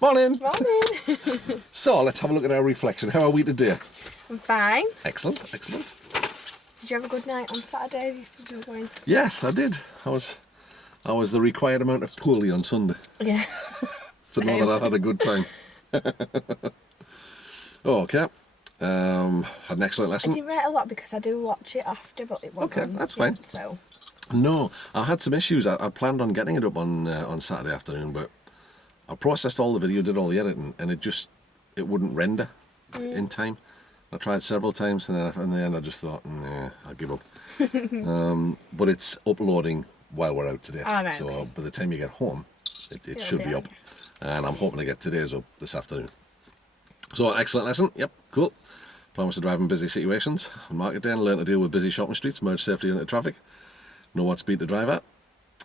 Morning! Morning! So, let's have a look at our reflection. How are we today? I'm fine. Excellent, excellent. Did you have a good night on Saturday? You said you were going. Yes, I did. I was the required amount of poorly on Sunday Yeah. to know that I had a good time. Okay. Had an excellent I lesson. didn't write a lot because I do watch it after, but it wasn't. Okay, that's fine. So. No, I had some issues. I planned on getting it up on Saturday afternoon, but I processed all the video, did all the editing, and it wouldn't render in time. I tried several times, and then in the end I just thought, nah, I'll give up. But it's uploading while we're out today. Oh, right, so okay. by the time you get home, it should be up. And I'm hoping to get today's up this afternoon. So, excellent lesson. Yep, cool. Plan was to drive in busy situations on market day and learn to deal with busy shopping streets, merge safely into traffic, know what speed to drive at.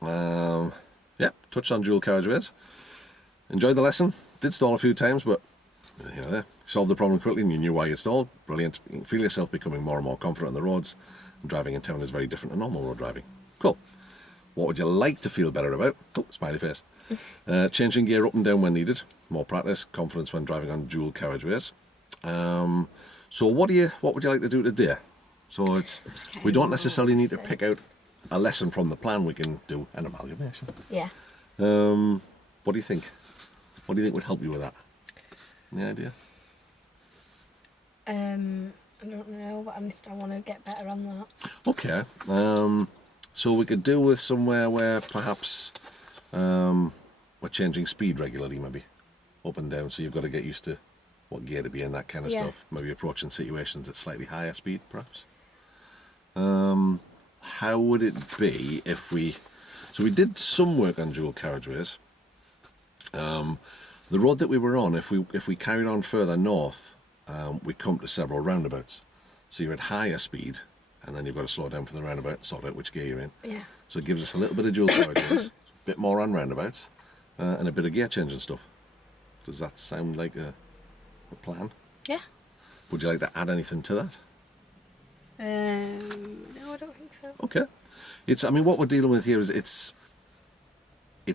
Yeah, touched on dual carriageways. Enjoyed the lesson. Did stall a few times, but solved the problem quickly and you knew why you stalled. Brilliant. You can feel yourself becoming more and more confident on the roads. And driving in town is very different to normal road driving. Cool. What would you like to feel better about? Oh, smiley face. Changing gear up and down when needed. More practice. Confidence when driving on dual carriageways. So what would you like to do today? So we don't necessarily need to pick out a lesson from the plan. We can do an amalgamation. Yeah. What do you think? What do you think would help you with that? Any idea? I don't know, but I want to get better on that. Okay. So we could do with somewhere where perhaps we're changing speed regularly, maybe up and down. So you've got to get used to what gear to be in, that kind of stuff. Maybe approaching situations at slightly higher speed, perhaps. How would it be if we did some work on dual carriageways. The road that we were on, if we carried on further north, we come to several roundabouts. So you're at higher speed, and then you've got to slow down for the roundabout and sort out which gear you're in. Yeah. So it gives us a little bit of dual carriageways, a bit more on roundabouts, and a bit of gear change and stuff. Does that sound like a plan? Yeah. Would you like to add anything to that? No, I don't think so. Okay. What we're dealing with here is it's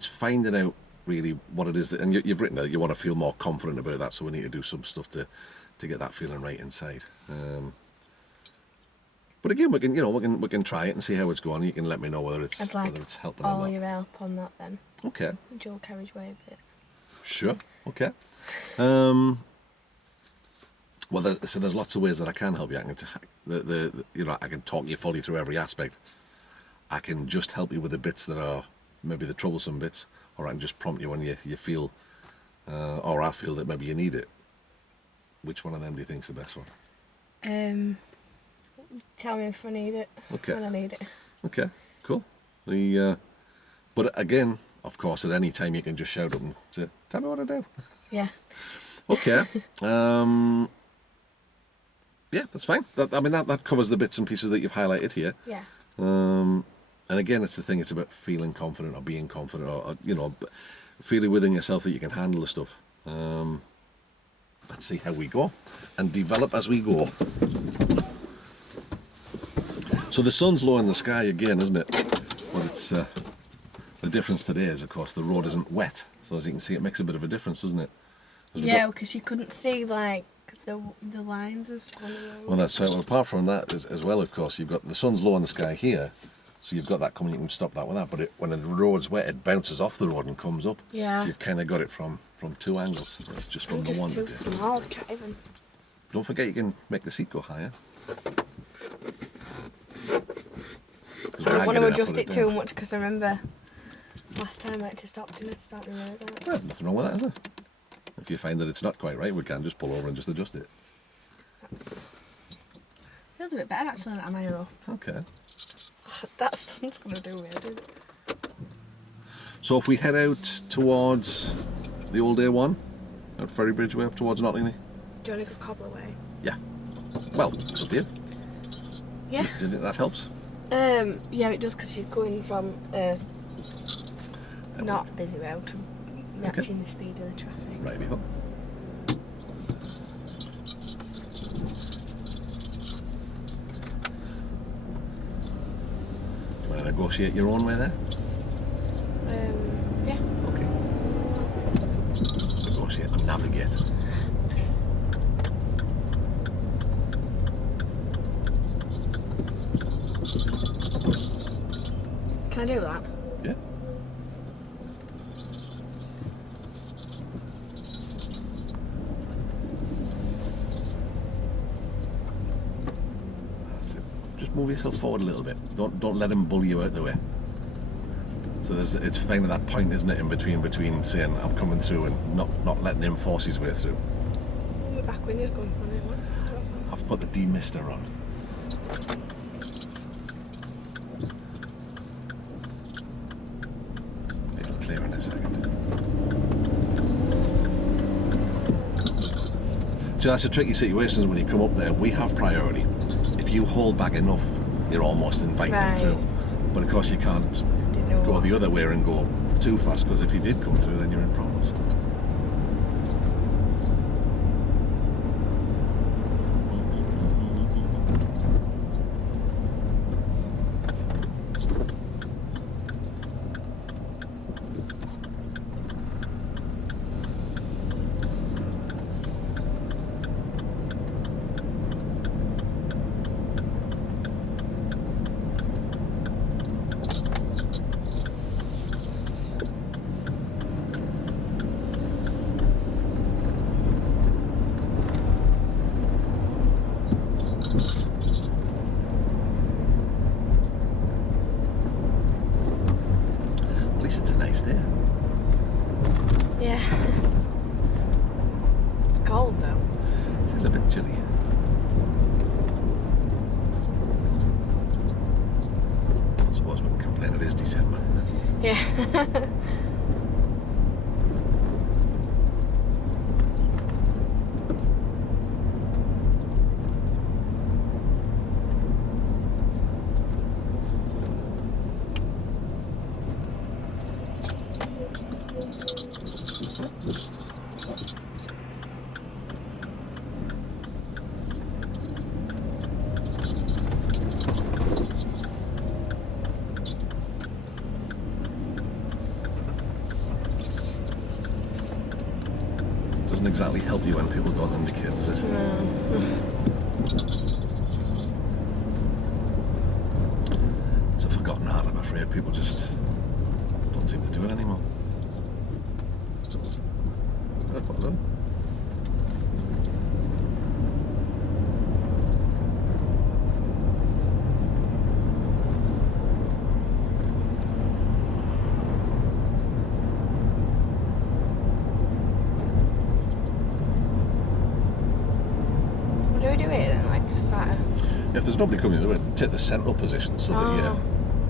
finding out really what it is that, and you've written that you want to feel more confident about that, so we need to do some stuff to get that feeling right inside. But again, we can try it and see how it's going. You can let me know whether it's helping or not. All your help on that then. Okay. Dual carriageway bit. Sure. Okay. Well, there's lots of ways that I can help you. I can talk you fully through every aspect. I can just help you with the bits that are maybe the troublesome bits, or I can just prompt you when you feel, or I feel that maybe you need it. Which one of them do you think is the best one? Tell me if I need it. Okay. When I need it. Okay. Cool. But again, of course, at any time you can just shout up and say, "Tell me what to do." Yeah. Okay. Yeah, that's fine. That covers the bits and pieces that you've highlighted here. Yeah. And again, it's the thing. It's about feeling confident or being confident, or feeling within yourself that you can handle the stuff. Let's see how we go and develop as we go. So the sun's low in the sky again, isn't it? But it's the difference today is, of course, the road isn't wet. So as you can see, it makes a bit of a difference, doesn't it? Yeah, because you couldn't see like the lines and stuff on the road. Well, that's right. Well, apart from that, as well, of course, you've got the sun's low in the sky here, so you've got that coming. You can stop that with that. But when the road's wet, it bounces off the road and comes up. Yeah. So you've kind of got it from two angles. It's just from the one. It's just too small. I can't even. Don't forget, you can make the seat go higher. I don't want to adjust it too much because I remember last time I had to stop to start my road out. Well, nothing wrong with that, is there? If you find that it's not quite right, we can just pull over and just adjust it. Feels a bit better actually than I'm up. Okay. That sun's going to do me, dude. So if we head out towards the old A1, out Ferrybridge way up towards Nottingham. Do you want to go Cobbler way? Yeah. Well, it's up to you. Yeah. Do you think that helps? Yeah, it does because you're going from not busy road to matching the speed of the traffic. Righty-ho. Do you want to negotiate your own way there? Yeah. Okay. to navigate. Can I do that? Yeah. That's it. Just move yourself forward a little bit. Don't let him bully you out the way. So it's finding that point, isn't it, in between saying I'm coming through and not letting him force his way through. Oh, my back window's going funny. What's that? I've put the demister on. It'll clear in a second. So that's a tricky situation when you come up there. We have priority. If you hold back enough, you're almost inviting him through. But of course you can't go the other way and go too fast, because if he did come through, then you're in problems. At least it's a nice day. Yeah. It's cold though. It is a bit chilly. I suppose we can complain it is December. Yeah. Doesn't exactly help you when people don't indicate, does it? It's a forgotten art, I'm afraid. People just don't seem to do it anymore. Good, well done. What do we do here then? Like, just sort of... If there's nobody coming the way, take the central position so that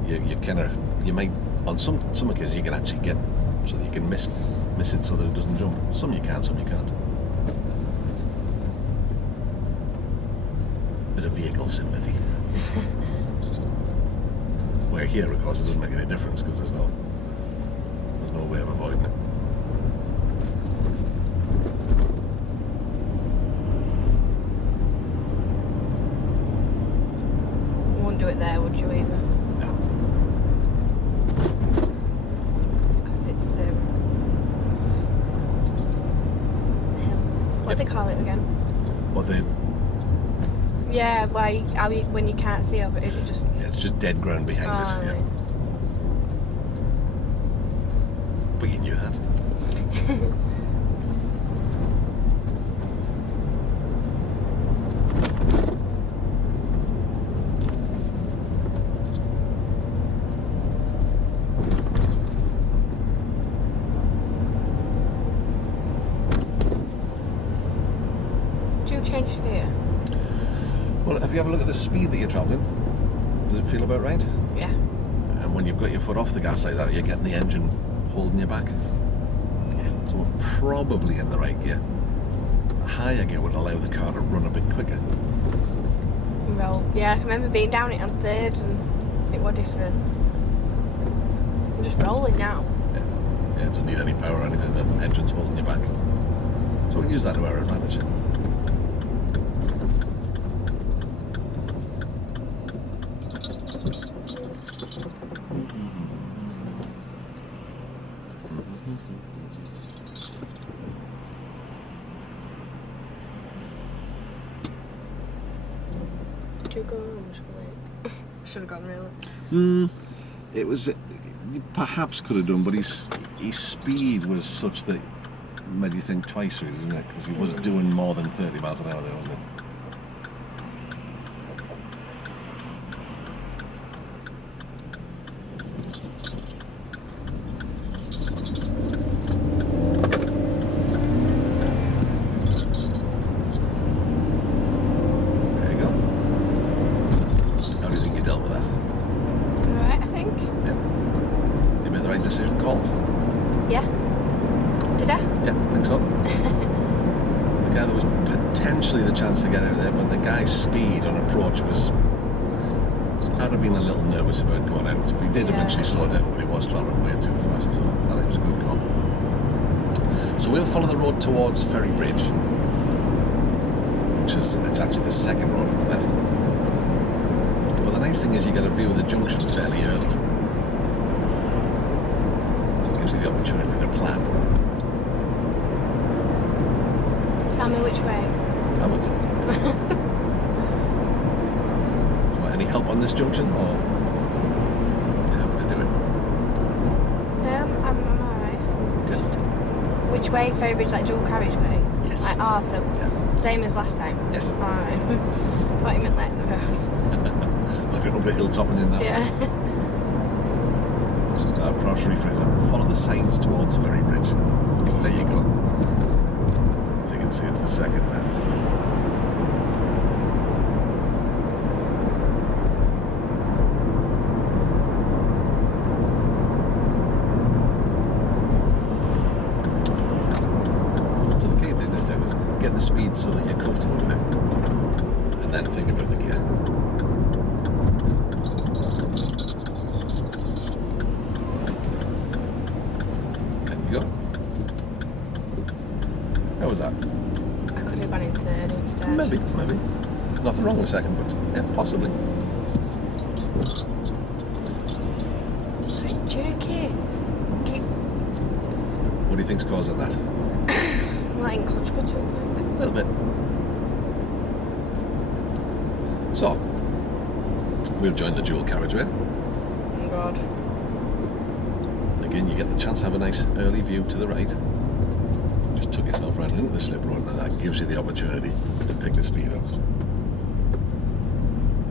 you kind of, you might, on some occasions you can actually get, so that you can miss it so that it doesn't jump. Some you can, some you can't. Bit of vehicle sympathy. Where here, of course, it doesn't make any difference because there's no way of avoiding it. You wouldn't do it there, would you, either? No. Because it's hill. What do they call it again? What they? Yeah, why? When you can't see over, is it just? It's just dead ground behind it. Yeah. Right. But you knew that. Do you change gear? Well, if you have a look at the speed that you're travelling, does it feel about right? Yeah. And when you've got your foot off the gas like that, you're getting the engine holding you back. Yeah. So we're probably in the right gear. A higher gear would allow the car to run a bit quicker. Roll. Yeah, I remember being down it on third and it was different. I'm just rolling now. Yeah, it doesn't need any power or anything, the engine's holding you back. So we can use that to our advantage. Should we go? I'm just gonna wait. Should have gone really. It was. You perhaps could have done, but his speed was such that made you think twice, really, didn't it? Because he was doing more than 30 miles an hour there, wasn't he? There you go. How do you think you dealt with that? Alright, I think. Yeah. You made the right decision, Colt? Yeah. Did I? Yeah, I think so. The guy that was potentially the chance to get out of there, but the guy's speed on approach was... I'd have been a little nervous about going out. We did eventually slow down, but he was travelling way too fast, so I think it was a good call. So we'll follow the road towards Ferry Bridge, which is, it's actually the second road on the left. But the nice thing is you get a view of the junction fairly early. So it gives you the opportunity to plan. Tell me which way. I will do. Do you want any help on this junction, or you're happy to do it? No, I'm alright. Okay. Just which way? Ferry Bridge, like dual carriageway? Yes. Like, so Yeah. same as last time? Yes. Alright. Thought you meant like the road. Like a little bit hilltopping in that. Yeah. Perhaps rephrase that. Follow the signs towards Ferry Bridge. There you go. So you can see it's the second left. So the key thing is get the speed so that you're comfortable with it, and then think about the gear. Can you go? How was that? I could have gone in third instead. Maybe. Nothing wrong with second, but yeah, possibly. Like, jerky. Keep What do you think's causing that? letting clutch go too quick. A little bit. So, we've joined the dual carriageway. Oh god. Again, you get the chance to have a nice early view to the right. Just tuck yourself right into the slip road, and that gives you the opportunity to pick the speed up.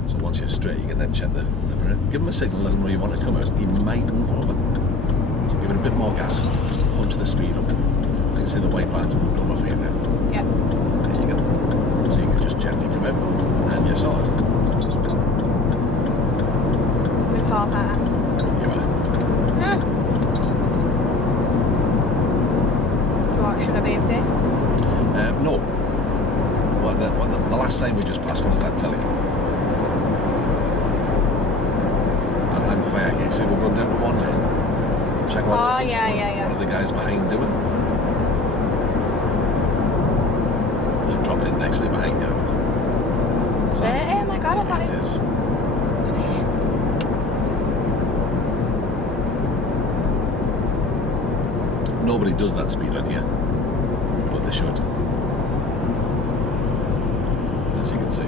So once you're straight, you can then check the mirror. Give him a signal, let him know you want to come out. He might move over. So give it a bit more gas, punch the speed up. You can see the white van's moved over for you there. Yep. There you go. So you can just gently come out, and you're sorted. I'm in fourth, aren't You are. I? So what, should I be in fifth? No. The last sign we just passed, what does that tell you? At hang fire here. See, we're going down to one lane. Check what, Oh, yeah. what are the guys behind doing? They're dropping in nicely behind you, haven't they? So, Oh my god, I thought it is. Speed. Nobody does that speed on here, but they should. As you can see.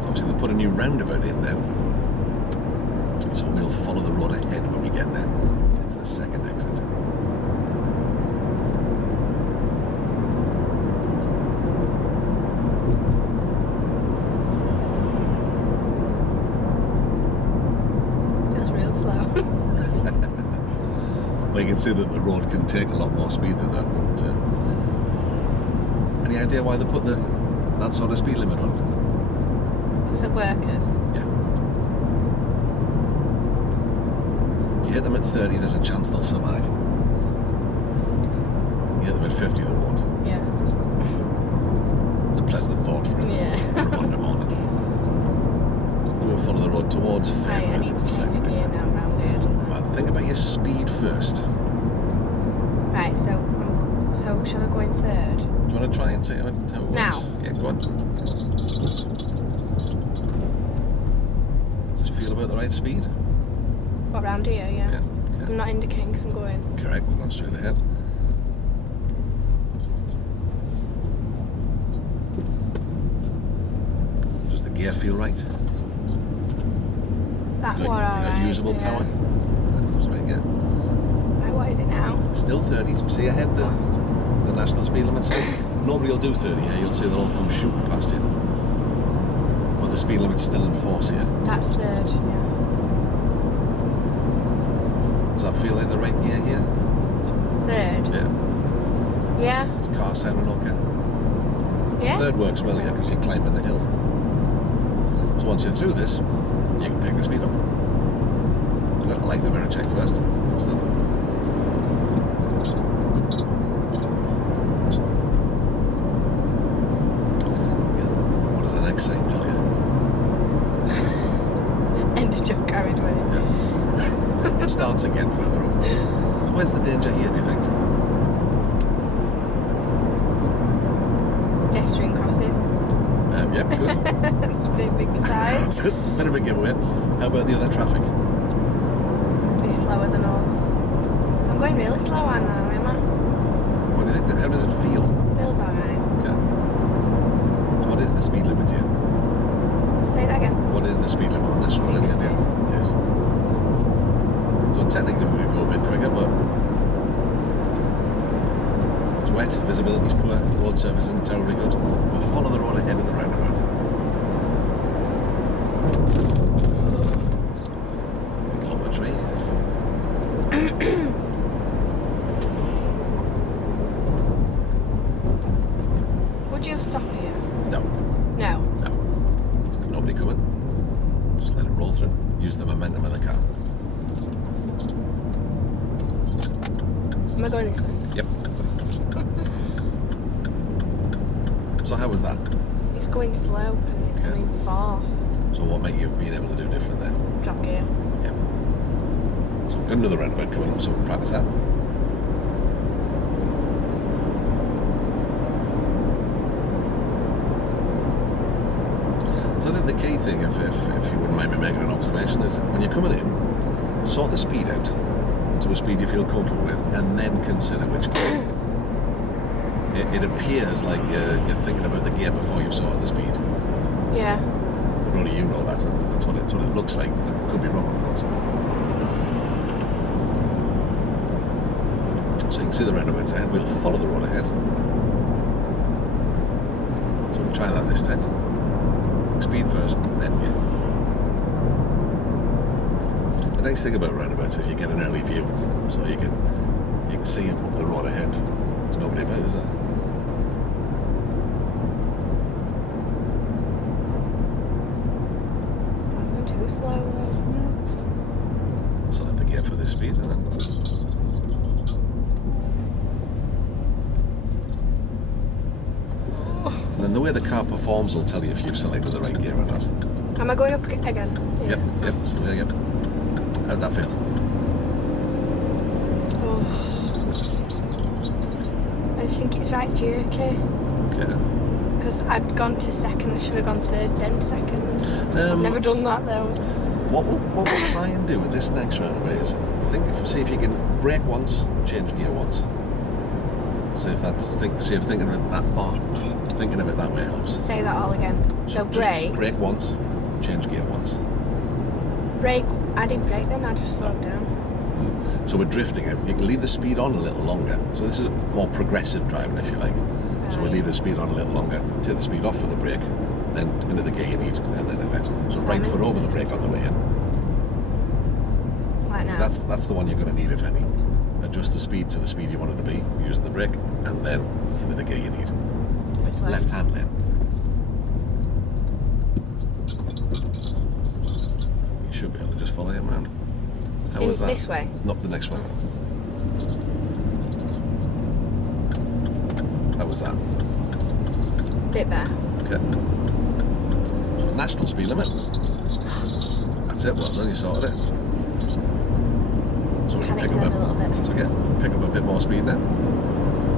So obviously they put a new roundabout in now. So we'll follow the road ahead when we get there. It's the second exit. Feels real slow. Well, you can see that the road can take a lot more speed than that, but any idea why they put that sort of speed limit on? Because of workers. Yeah. You hit them at 30, there's a chance they'll survive. You hit them at 50, they won't. Yeah. It's a pleasant thought for a Monday morning. So we'll follow the road towards I Fairburn. need It's to the change second gear exit. now round here, don't I? But think about your speed first. Right, so should I go in third? Do you want to try and see how it works? Now? Yeah, go on. Just feel about the right speed? What, round here, yeah? Yeah. Okay. I'm not indicating because I'm going. Correct, we're going straight ahead. gear feel right? That You one, got alright. usable power? That was right, yeah. Right, what is it now? Still 30. See ahead the national speed limit sign? Nobody will do 30 here. You'll see they'll all come shooting past you. But the speed limit's still in force here. That's third, yeah. Does that feel like the right gear here? Third? Yeah. Yeah. Is the car sounding okay? Yeah? Third works well here because you're climbing the hill. So once you're through this, you can pick the speed up. You've got to like the mirror check first. Good stuff. What does the next sign tell you? End of your carriageway. Yeah. It starts again further up. So where's the danger here, do you think? Pedestrian crossing. Yep, good. It's a big side. It's a bit of a giveaway. How about the other traffic? Be slower than us. I'm going really slow, aren't I, am I? What do you think? How does it feel? Feels alright. Okay. So what is the speed limit here? Say that again. What is the speed limit on this road? 60. It is. So technically we could go a bit quicker, but it's wet, visibility's poor, road surface isn't terribly good. We'll follow the road ahead in the roundabout. Big lumber tree. Would you stop here? No, No. no. Nobody coming. Just let it roll through. Use the momentum of the car. Am I going this way? Yep. So how was that? It's going slow and it's coming far. So what might you have been able to do different there? Drop gear. Yep. So we've got another roundabout coming up, so we'll practice that. So I think the key thing, if you wouldn't mind me making an observation, is when you're coming in, sort the speed out to a speed you feel comfortable with, and then consider which gear. It appears like you're thinking about the gear before you've sorted the speed. Yeah. But only you know that. That's what it looks like, but it could be wrong, of course. So you can see the roundabouts ahead. We'll follow the road ahead. So we'll try that this time. Speed first, then gear. The nice thing about roundabouts is you get an early view, so you can see up the road ahead. There's nobody about, is there? I'm going too slow. Select the gear for this speed, and then and then the way the car performs will tell you if you've selected the right gear or not. Am I going up again? Yeah. Yep, so there you go. How'd that feel? Oh. I just think it's right jerky. Okay. Because I'd gone to second, I should have gone third, then second. I've never done that though. What we'll try and do with this next roundabout is see if you can brake once, change gear once. See if thinking of it that way helps. Say that all again. So Just brake. brake once, change gear once. Brake. I didn't brake then, I just slowed down. So we're drifting. You can leave the speed on a little longer. So this is more progressive driving, if you like. So we'll leave the speed on a little longer, take the speed off for the brake, then into the gear you need, and then away. So right foot over the brake on the way in. Like now. That's the one you're going to need, if any. Adjust the speed to the speed you want it to be, using the brake, and then into the gear you need. Which lane? Left hand lane. You should be able to just follow him around. How was that? This way? Not the next one. How was that? Bit better. Okay. So national speed limit. That's it. Well done. You sorted it. So we can pick up Panicked a little bit. It's okay. Pick up a bit more speed now.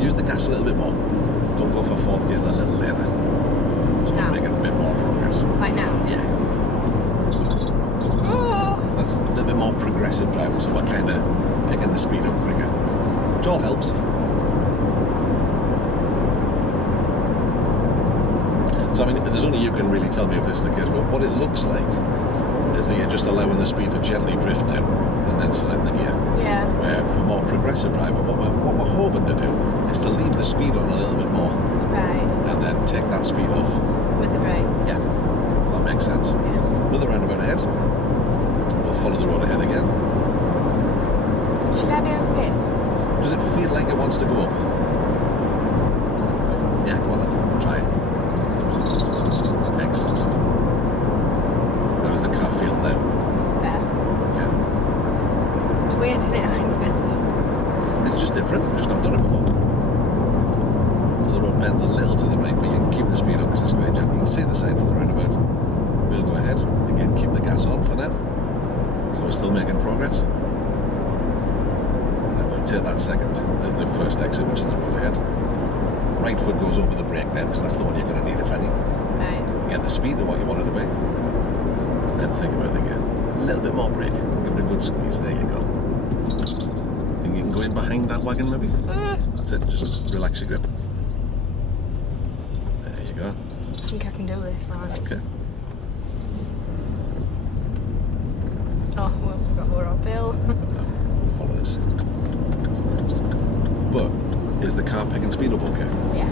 Use the gas a little bit more. Don't go for fourth gear a little later. So Now? we're making a bit more progress. Like now? Yeah. Oh. So that's a little bit more progressive driving. So we're kind of picking the speed up quicker, which all helps. So I mean, there's only you can really tell me if this is the case, but what it looks like is that you're just allowing the speed to gently drift down and then select the gear. Yeah. Where for more progressive driving, what we're hoping to do is to leave the speed on a little bit more. Right. And then take that speed off. With the brake. Yeah, if that makes sense. Yeah. Another roundabout ahead. We'll follow the road ahead again. Should I be on 5th? Does it feel like it wants to go up? Possibly. Yeah, go on then. Try it. Excellent. How does the car feel now? Better. Okay. It's weird, isn't it? It's just different. We've just not done it before. So the road bends a little to the right, but you can keep the speed on because it's very gentle. You can see the sign for the roundabout. We'll go ahead. Again, keep the gas on for now. So we're still making progress. And then we'll take that second, the first exit, which is the road ahead. Right foot goes over the brake now, because that's the one you're going to need, if any. Right. Get the speed to what you want it to be. And then think about the gear. A little bit more brake. Give it a good squeeze. There you go. Think you can go in behind that wagon, maybe? That's it. Just relax your grip. There you go. I think I can do this, like. Okay. Oh, well, we've got more uphill. We'll follow this. But is the car picking speed up okay? Yeah.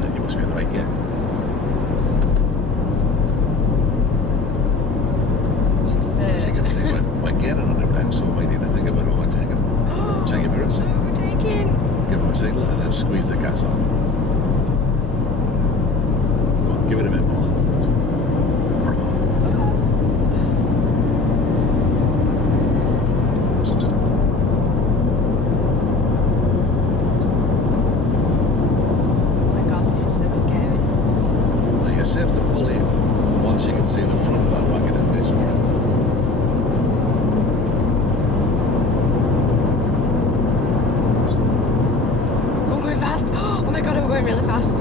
Then you must be in the right gear. As you can see, we're getting on him now, so we might need to think about overtaking. Check your mirrors. Overtaking. Give him a signal and then squeeze the gas on. Go on, give it a bit more. Oh my god, this is so scary. Now you're safe to pull in once you can see the front of that wagon in this mirror. I'm going fast. Oh my god, I'm going really fast.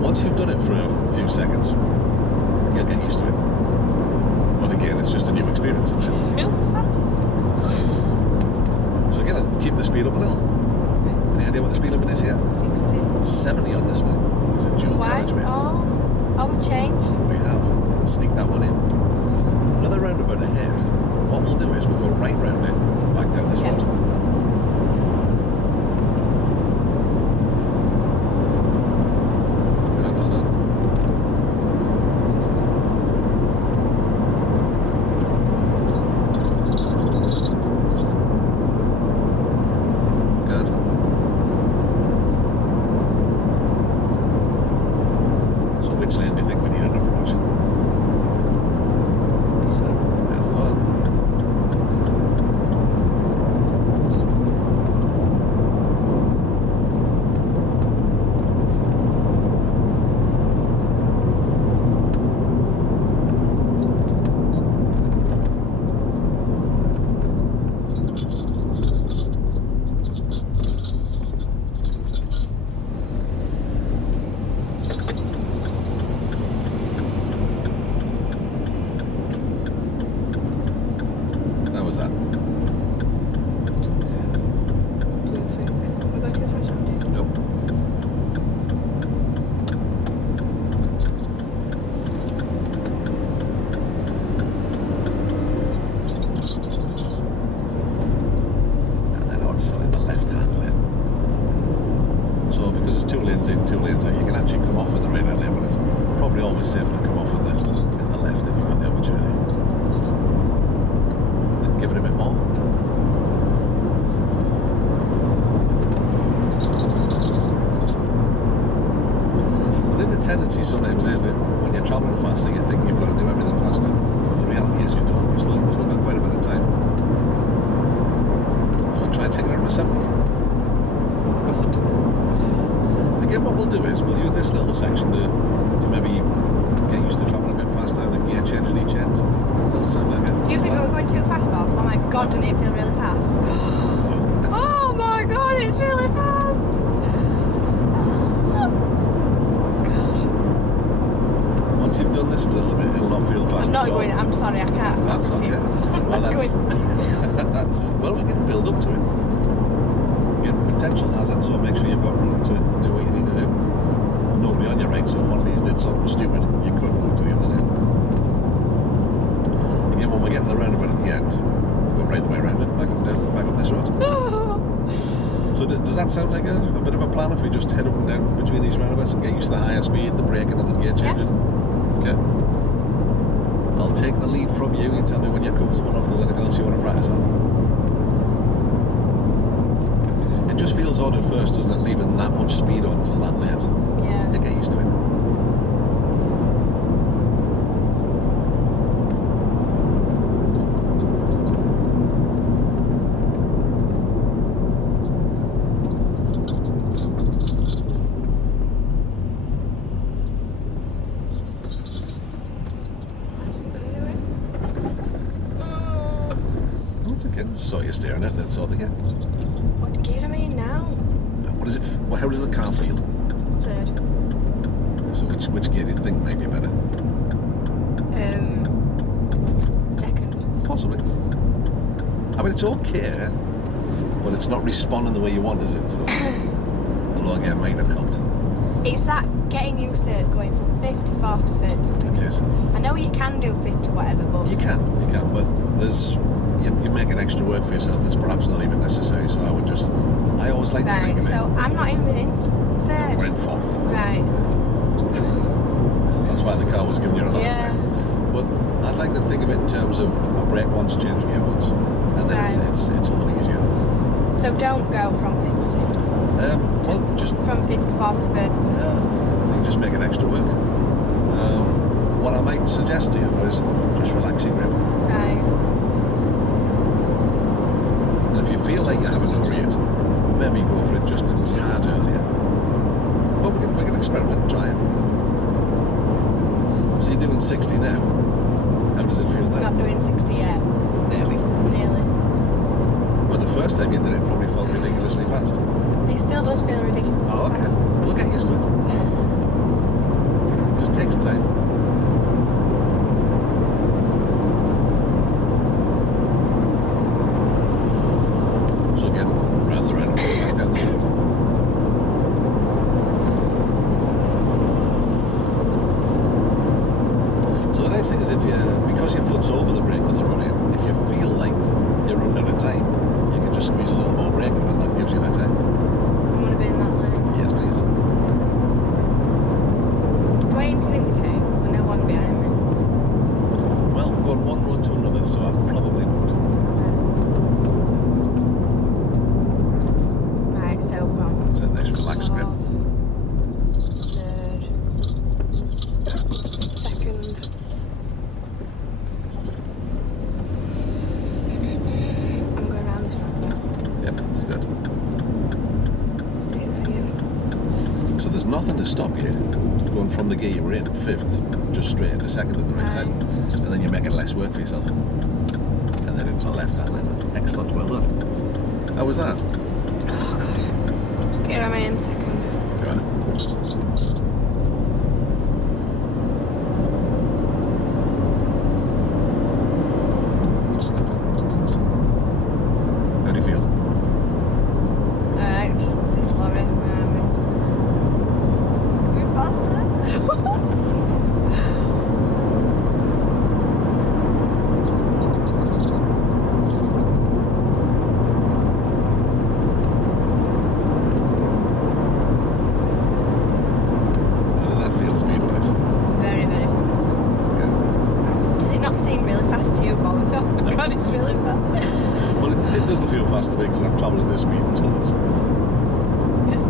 Once you've done it for a few seconds, you'll get used to it. But again, it's just a new experience, isn't it? It's really fast. So again, let's keep the speed up a little. Any idea what the speed limit is here? 60. 70 on this one. It's a dual Why? carriageway. Oh, we've changed. We have. Sneak that one in. Another roundabout ahead. What we'll do is we'll go right round it, back down this Yeah. road. That's good, well done. Good. So which lane do you think we need an approach? This one. That's the one. How was that? Do you think we go too fast around here? Nope. And then I would sell in the left-hand lane. So because it's 2 lanes in, 2 lanes out, you can actually come off in the right-hand lane, but it's probably always safer to come off in the left if you've got the opportunity. Then give it a bit more. I think the tendency sometimes is that when you're travelling faster, you think you've got to do everything faster. But the reality is you don't. You've still got quite a bit of time. We'll try and take it over to 70. Oh god. Again, what we'll do is we'll use this little section to maybe get used to travelling a bit faster and the gear change at each end. Does that sound like it? Do you think we're going too fast, Bob? Oh my god, doesn't it feel really fast? Oh my god, it's really fast! God. Once you've done this a little bit, it'll not feel fast I'm not at all. going, I'm sorry, I can't. That's okay. Well, that's... well, we can build up to it. Again, potential hazard, so make sure you've got room to do what you need to do. Nobody on your right did something stupid, you could move to the other lane. Again, when we get to the roundabout at the end, we'll go right the way around it, back up this road. So does that sound like a bit of a plan if we just head up and down between these roundabouts and get used to the higher speed, the braking and the gear changing? Yeah. Okay. I'll take the lead from you. You tell me when you're comfortable or if there's anything else you want to practice on. It just feels odd at first, doesn't it, leaving that much speed on till that late? Yeah. You get used to it. So you're staring at it, that's all they get. What gear am I in now? What is it? How does the car feel? Third. So which gear do you think might be better? Second. Possibly. I mean, it's okay, but it's not responding the way you want, is it? So the lower gear might have helped. It's that getting used to going from 5th to 4th to 5th. It is. I know you can do 5th to whatever, but... You can, but there's... You're making extra work for yourself that's perhaps not even necessary, so I always like to think of it. So I'm not even in 3rd. We're in 4th. Right. That's why the car was giving you a hard Yeah. time. But I'd like to think of it in terms of a brake once, change gear once, and then it's a lot easier. So don't go from 5th to 6th. Well, just From 5th to 4th to 3rd. you can just make it extra work. What I might suggest to you though is just relax your grip. Right. And if you feel like you're having to hurry it, maybe go for it just a tad earlier. But we can experiment and try it. So you're doing 60 now. How does it feel now? Not doing 60 yet. Nearly. Nearly. But the first time you did it probably felt ridiculously fast. It still does feel ridiculous. Oh, okay. We'll get used to it. Just takes time. So again, round the roundabout, back down the road. So the nice thing is because your foot's over the brake on the run in, if you feel like you're running out of time, you can just squeeze a little more brake on and that gives you the time. I'm going to be in that lane. Yes, please. Do I need to indicate when no one behind me? Well, going one road to another, so I probably would. Right, so from... It's a nice relaxed grip. 3rd. 2nd. I'm going around this roundabout. Yep, it's good. Stay there, you. So there's nothing to stop you going from the gear you were in, 5th, just straight into 2nd at the right time. And then you're making less work for yourself. And then into the left hand lane. That's excellent, well done. How was that? Oh, God. Gear am I in 2nd? Right. How do you feel? Just this lorry. It's going faster. How does that feel speed-wise? Very, very fast. Okay. Does it not seem really fast to you, Bob? Oh my God, it's really fast. Well, it doesn't feel fast to me because I'm travelling this speed tons. Just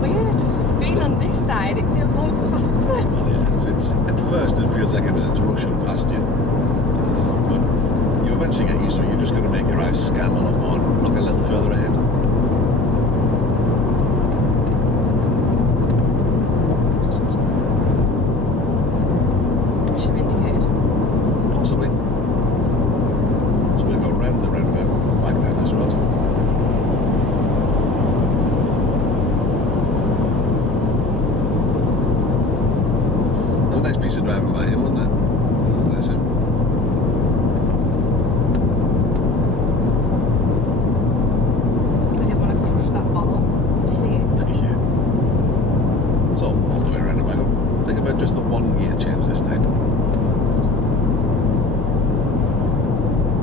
weird. Being on this side, it feels loads faster. Well, yeah, it's at first it feels like everything's rushing past you. But you eventually get used to it. You're just going to make your eyes scan a lot more and look a little further ahead. Should have indicated. Possibly. So we'll go round the roundabout, back down this road. A nice piece of driving by him, wasn't it? Bless him. I didn't want to crush that bottle. Did you see it? Yeah. So all the way around and back up. Think about just the one gear change this time.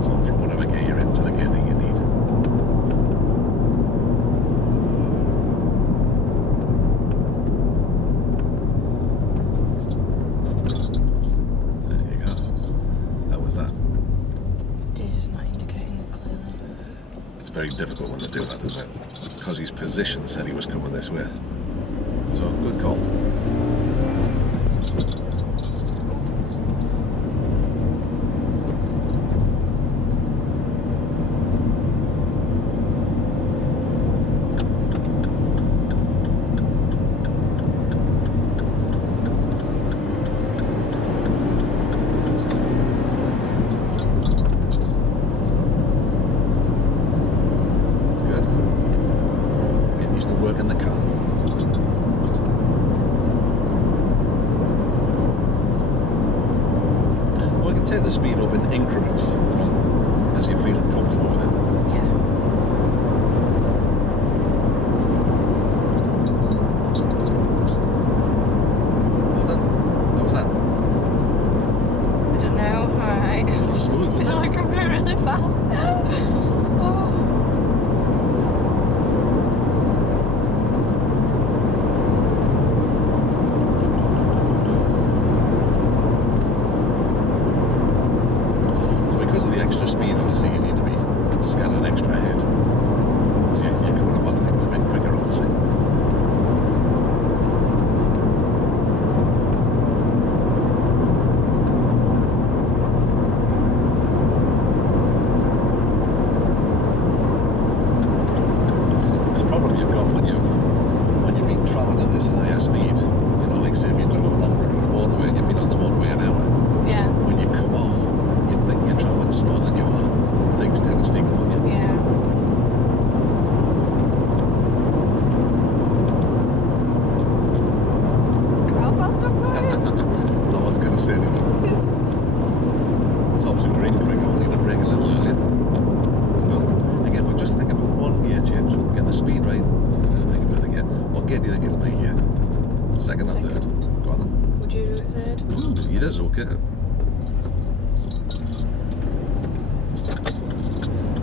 So from whatever gear you're in to the gear that you need. There you go. How was that? Jesus, not indicating it clearly. It's very difficult when they do that, isn't it? Because his position said he was coming this way. So, good call. That's good. Getting used to working the car. Take the speed up in increments, you know, as you're feeling comfortable with it. Yeah. Well done. How was that? I don't know. Alright. Smooth, I wasn't feel it? like I'm going really fast. Oh. Because of the extra speed, obviously, you need to be scanning extra ahead. Because you're coming up on things a bit quicker, obviously. The problem you've got when you've been travelling at this higher speed, you know, like say if you're doing a long run on a motorway and you've been on the motorway an hour, Yeah. when you come off, you think you're travelling slower than you are. Things tend to sneak up on you. Yeah. How fast I'm going? I wasn't going to say anything. So obviously we're in quicker, we need to brake a little earlier. So again, we'll just think about one gear change, get the speed right, and think about the gear. What gear do you think it'll be here? Second or third? Go on then. Would you do it third? Ooh, it is okay.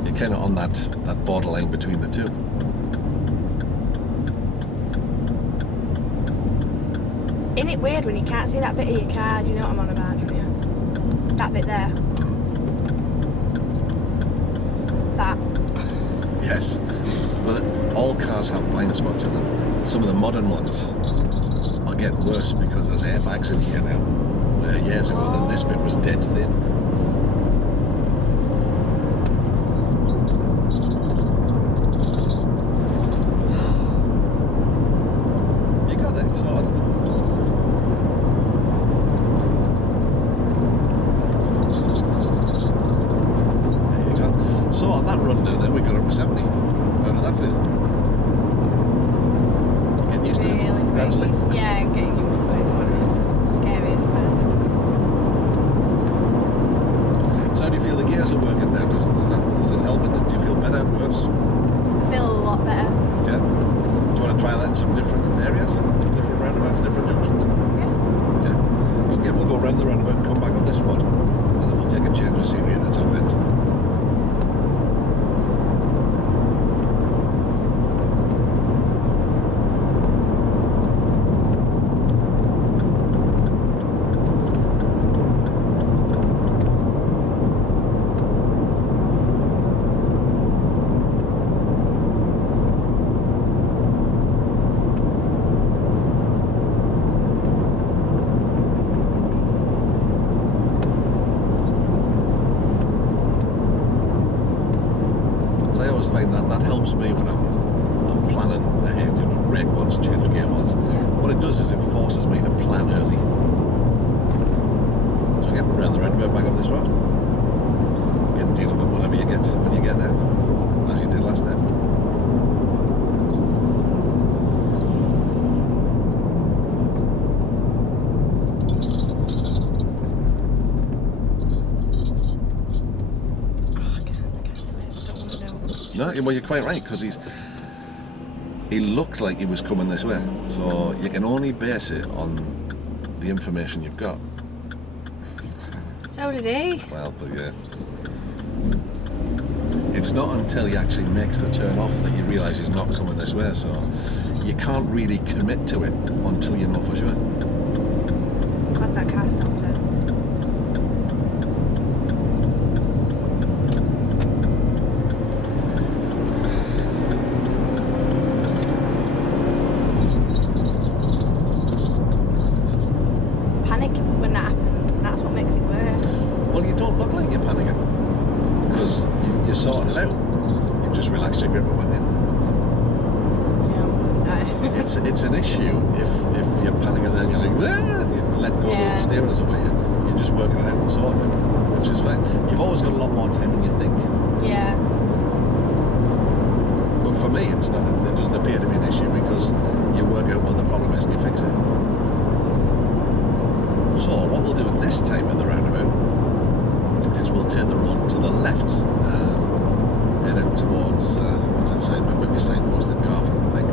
You're kind of on that borderline between the two. Isn't it weird when you can't see that bit of your car? Do you know what I'm on about, don't you? That bit there. That. Yes. But all cars have blind spots in them. Some of the modern ones are getting worse because there's airbags in here now. Where years ago, then this bit was dead thin. You got that, you sorted it. There you go. So on that run down there, we got up to 70. How did that feel? Getting used to it Really gradually. great. Yeah, I'm getting used to it. One of the scariest parts. So how do you feel the gears are working now? Is it helping? Do you feel better, worse? I feel a lot better. Okay. Do you want to try that in some different areas? Different roundabouts, different junctions? Yeah. Okay. Okay, we'll go around the roundabout and come back up this road. And then we'll take a change of scenery at the top end. Find that helps me when I'm planning ahead, you know, brake once, change gear once. What it does is it forces me to plan early. So again, round the roundabout, back up this road. Again, dealing with whatever you get when you get there, as you did last time. No, well, you're quite right, because he looked like he was coming this way. So you can only base it on the information you've got. So did he. Well, yeah. It's not until he actually makes the turn off that you realise he's not coming this way, so you can't really commit to it until you know for sure. I'm glad that car stopped it. Panic when that happens, and that's what makes it worse. Well, you don't look like you're panicking because you're sorting it out. You've just relaxed your grip and went in. Yeah. It's an issue if you're panicking and then you're like, "Ah," you let go of the steering or something. You're just working it out and sorting it, which is fine. You've always got a lot more time than you think. Yeah. But for me, it's not. It doesn't appear to be an issue because you work out what the problem is and you fix it. So what we'll do at this time in the roundabout is we'll take the road to the left, head out towards what's it saying? Maybe signposted Garfield, I think.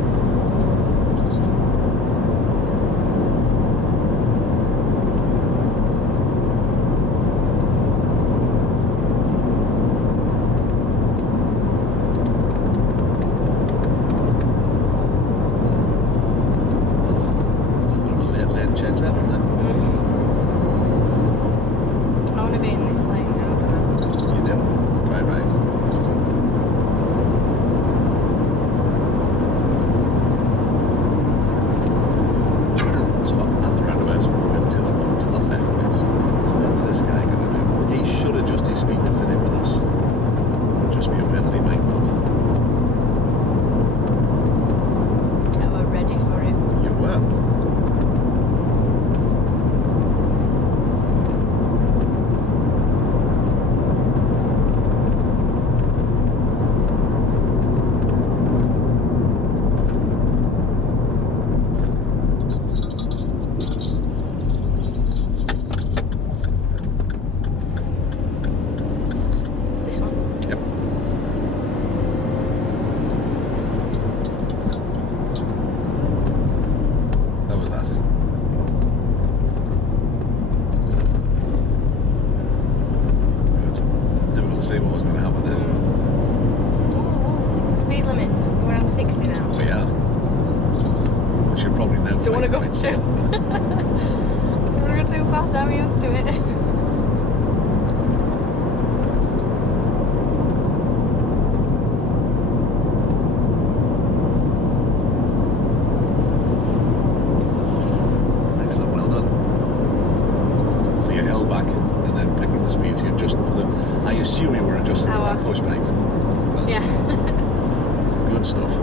See what was going to happen there. Ooh, speed limit. We're on 60 now. We are. We should probably now. Don't want to go too. Don't want to go too fast. I'm used to it. Excellent. Well done. So you held back and then picked up the speed. So you're adjusting for the. I assume you were adjusting for that pushback. Well, yeah. Good stuff.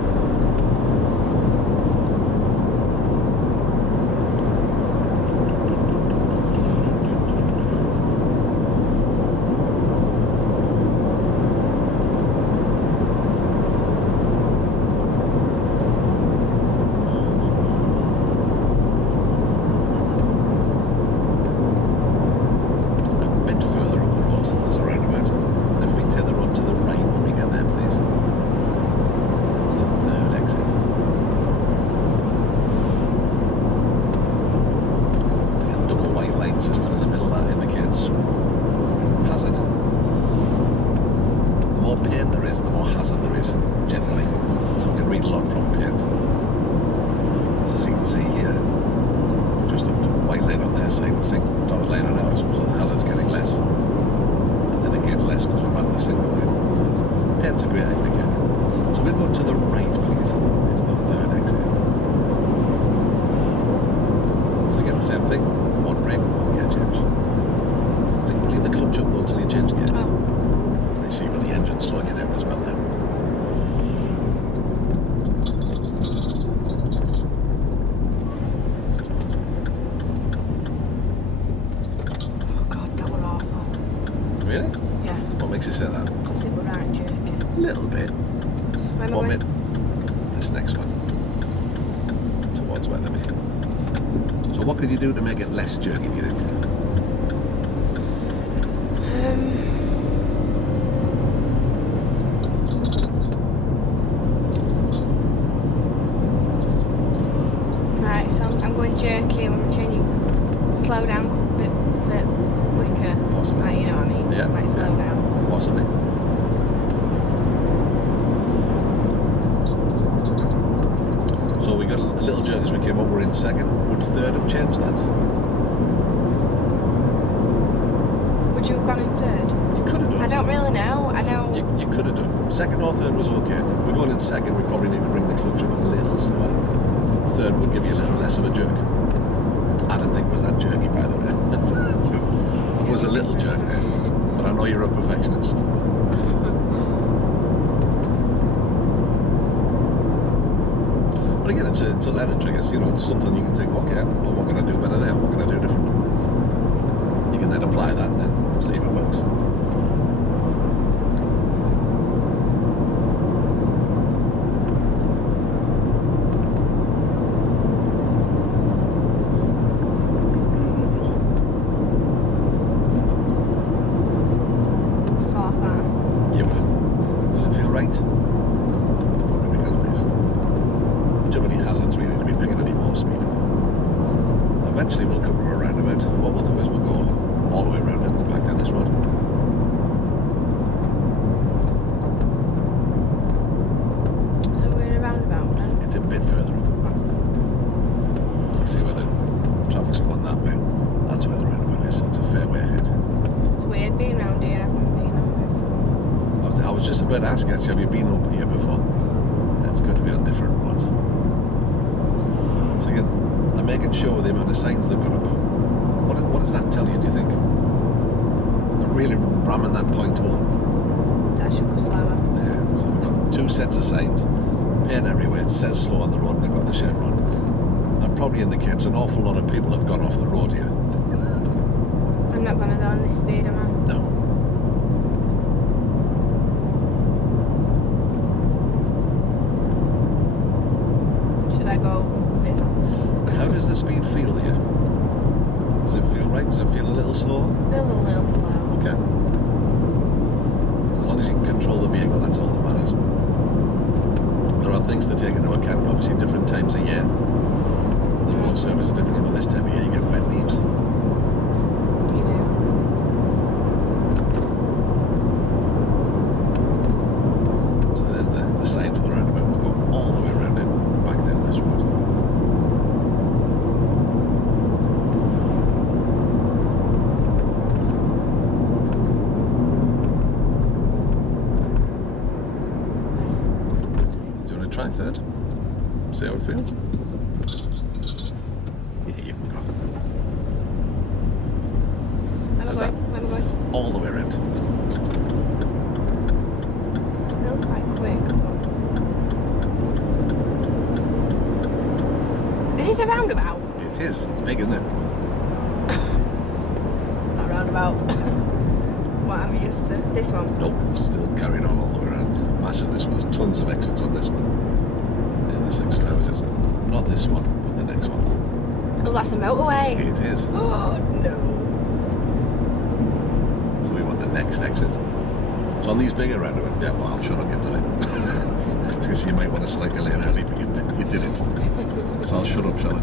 System in the middle that indicates hazard. The more paint there is, the more hazard there is, generally. So we can read a lot from paint. So as you can see here, just a white line on their side and single dotted line on ours, so the hazard's getting less. And then again less because we're back to the single line. So paint's a great indicator. So we'll go to the right, please. It's the third exit. So again, same thing. One brake, one gear change. So leave the clutch up though till you change gear. Oh. You see where the engine's slowing you down as well now. Oh God, that was awful. Really? Yeah. What makes you say that? Because it was right jerky. A little bit. Remember One when? bit. This next one. Towards Weatherby. So what could you do to make it less jerky, do you think? Right, so I'm going jerky when I'm changing slow down a bit quicker. Possibly. Like, you know what I mean? Yeah, Like slow yeah. down. Possibly. So we got a little jerk as we came up. We're in second. Would third have changed that? Would you have gone in third? You could have done. I don't really know. I know. You could have done. Second or third was okay. If we're going in second, we probably need to bring the clutch up a little slower. Third would give you a little less of a jerk. I don't think it was that jerky, by the way. It was a little jerk there. But I know you're a perfectionist. But again, it's a learning trick. It's, it's something you can think, okay, well, what can I do better there? What can I do different? You can then apply that and then see if it works. Does it feel right? Probably because it is. Too many hazards, we need to be picking any more speed up. Eventually we'll come to a roundabout. What we'll do is we'll go all the way around and back down this road. So we're in a roundabout then? It's a bit further up. You see where the traffic's going that way? That's where the roundabout is, so it's a fair way ahead. It's weird being round here. I've never been on I was just about to ask actually, have you been up here before? It's good to be on different roads. So again, they're making sure the amount of signs they've got up. What does that tell you, do you think? They're really ramming that point home. That should go slower. Yeah, so they've got 2 sets of signs, paint everywhere, it says slow on the road, they've got the chevron. That probably indicates an awful lot of people have gone off the road here. I'm not going to go on this speed, am I? No. Should I go a bit faster? How does the speed feel to you? Does it feel right? Does it feel a little slower? Feel a little slow. Okay. As long as you can control the vehicle, that's all that matters. There are things to take into account, obviously different times of year. The road surface is different. This time of year you get wet leaves. You do. So there's the sign for the roundabout. We'll go all the way around it, back down this road. Do you want to try third? See how it feels? Yeah, you can go. How's that? Where am I going? All the way around. Feels quite quick. Is this a roundabout? It is. It's big, isn't it? Not roundabout. What I'm used to. This one. Nope, still carried on all the way around. Massive this one. There's tons of exits on this one. Yeah, there's 6 houses. Not this one, but the next one. Oh, that's a motorway. It is. Oh, no. So we want the next exit. So on these bigger roundabouts, yeah, well, I'll shut up, you've done it. Because you might want to select a lane early, but you did it. So I'll shut up, shall I?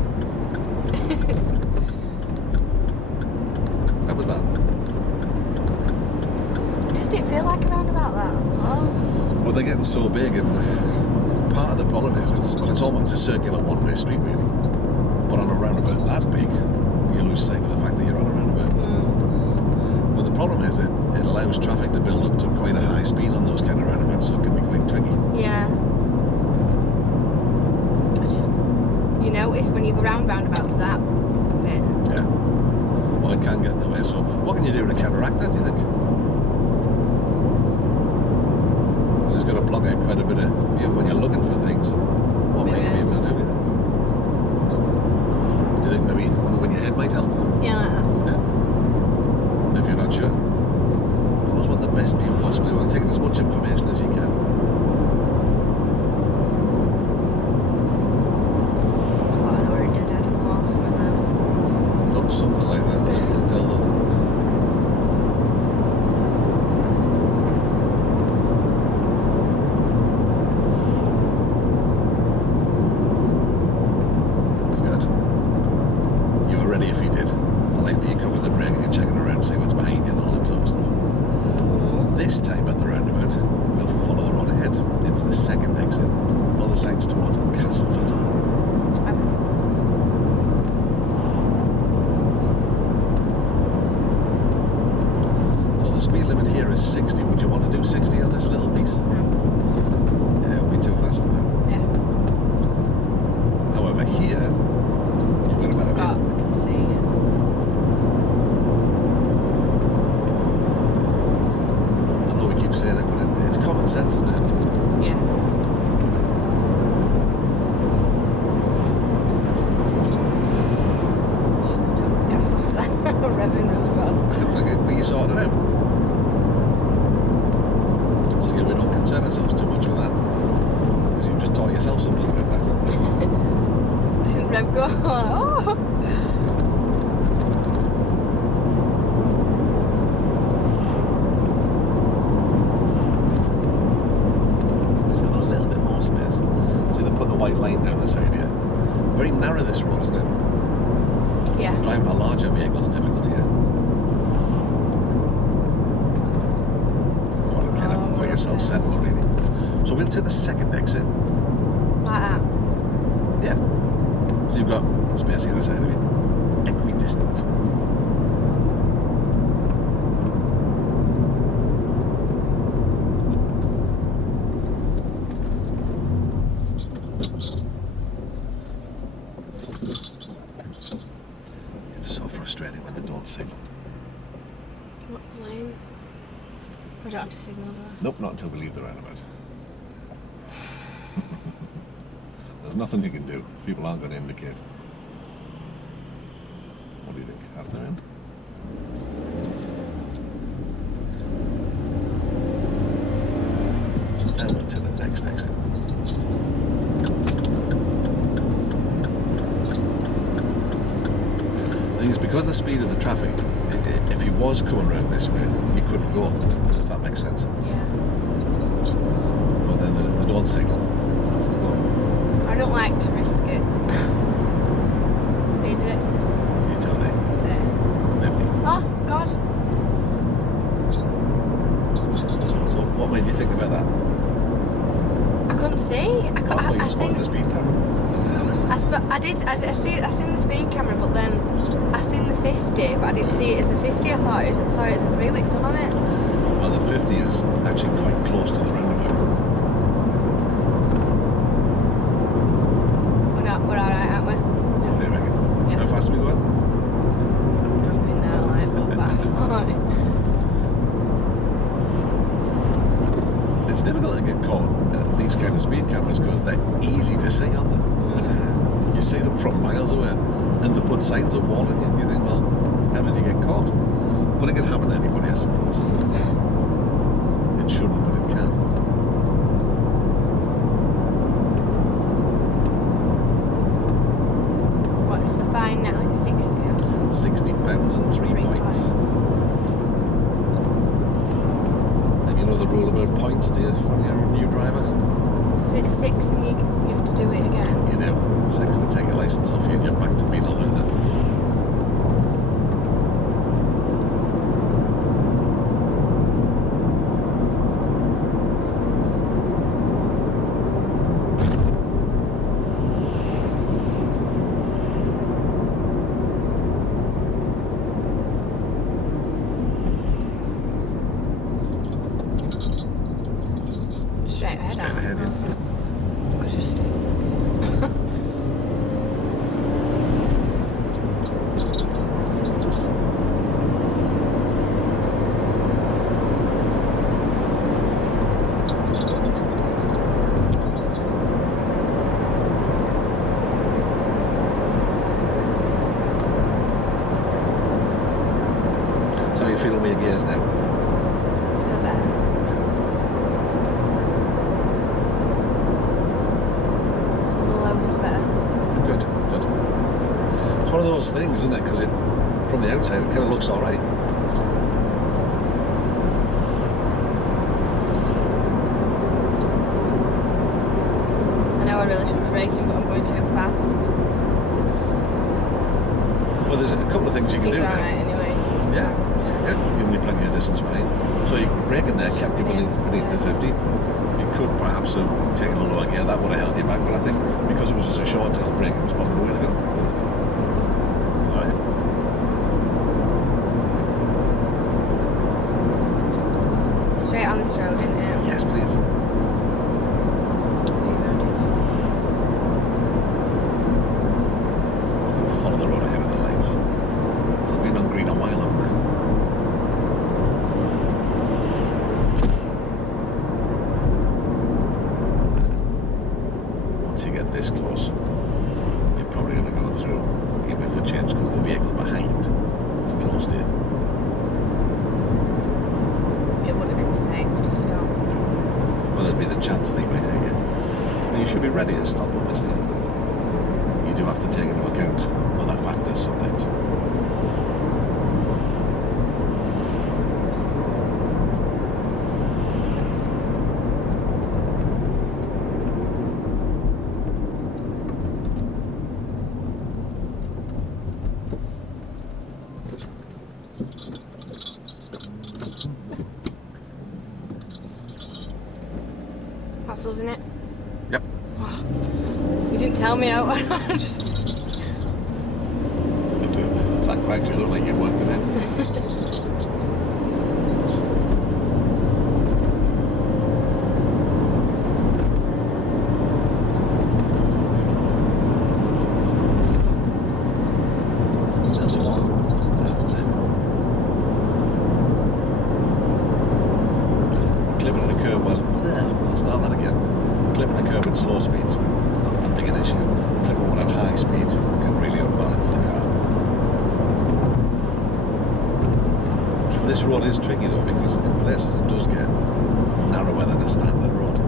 How was that? Does it feel like a roundabout, that? Oh. Well, they're getting so big, and part of the problem is it's almost a circular one-way street, really. But on a roundabout that big, you lose sight of the fact that you're on a roundabout. But the problem is that it allows traffic to build up to quite a high speed on those kind of roundabouts, so it can be quite tricky. Yeah. You notice when you go round roundabouts that bit. Yeah. Well, it can get in the way. So what can you do to counteract that, do you think? Because it's going to block out quite a bit of view when you're looking for things. What might you be able to do, do you think maybe moving your head might help? Yeah, like that. Yeah. If you're not sure. You always want the best view possible. You want to take as much information as you can. Something like that, it's difficult to tell though. Good. You were ready if you did. speed limit here is 60. Would you want to do 60 on this little piece? No. Yeah, it would be too fast for that. Yeah. However, here, you've got a better I view. can see it. I know we keep saying it, but it's common sense, isn't it? Yeah. Should have took gas off that. Revving really bad. It's okay, but you sorted it out. So again, we don't concern ourselves too much with that. Because you've just taught yourself something about that. Shouldn't Rev go? Oh! Just have a little bit more space. See, they put the white line down the side here. Very narrow this road, isn't it? Yeah. Driving a larger vehicle's difficult here. You want to kind of put yourself central, really. So we'll take the second exit. Like that. Yeah. So you've got space either side of you. Equidistant. It's so frustrating when they don't signal. What lane? We don't have to signal though. Nope, not until we leave the roundabout. There's nothing you can do. People aren't going to indicate. What do you think? After end? And we'll to the next exit. The thing is, because the speed of the traffic, if he was coming around this way, he couldn't go, if that makes sense. Yeah. But then they don't signal. Off they go. I don't like to risk it. Speed it. You tell me. Yeah. 50. Oh, God. So what made you think about that? I couldn't see. I thought you'd spotted the speed camera. I seen the speed camera, but then I seen the 50, but I didn't see it as a 50. I thought it was a 3 with sun on it. Well, the 50 is actually quite close to the roundabout. We're alright, aren't we? What do you reckon? Yeah. How fast are we going? Dropping now, like, but back. It's difficult to get caught at these kind of speed cameras because they're easy to see, aren't they? You see them from miles away, and they put signs of warning you. You think, well, how did you get caught? But it can happen to anybody, I suppose. It shouldn't, but it can. What's the fine now? Like 60 £60 and 3 points. And you know the rule about points, do you, from your new driver? Is it 6 and you have to do it again? You do. 6, they take your licence off you and you're back to being a learner. Straight ahead, Straight aren't ahead, we? yeah. Could have stayed. So how are you feeling with your gears now? Feel better. Loads better. Good, good. It's one of those things, isn't it? Because from the outside, it kind of looks all right. I know I really shouldn't be braking, but I'm going too fast. Well, there's a couple of things you can He's do alright there. anyway. Yeah, that's good. Giving you plenty of distance behind. So you braking there kept you beneath the 50. You could perhaps have taken a lower gear. That would have held you back, but I think because it was just a short tail brake, it was probably the way to go. All right. you're ready to stop, obviously. You do have to take into account other factors sometimes. That's us, isn't it? Yep. Oh, you didn't tell me how. Zach actually looked like you'd worked it in. That's it. Clipping a curb, well, I'll start that again. Clipping a curb at slow speeds, not that big an issue. Clipping one at high speed can really unbalance the car. This road is tricky though, because in places it does get narrower than a standard road.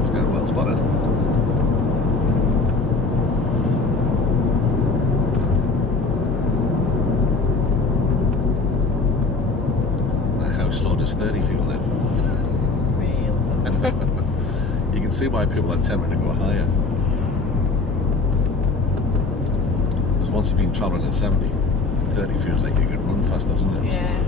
It's good, well spotted. How slow does 30 feel now? Real. You can see why people are tempted to go higher. Because once you've been travelling at 70, 30 feels like you could run faster, doesn't it? Yeah.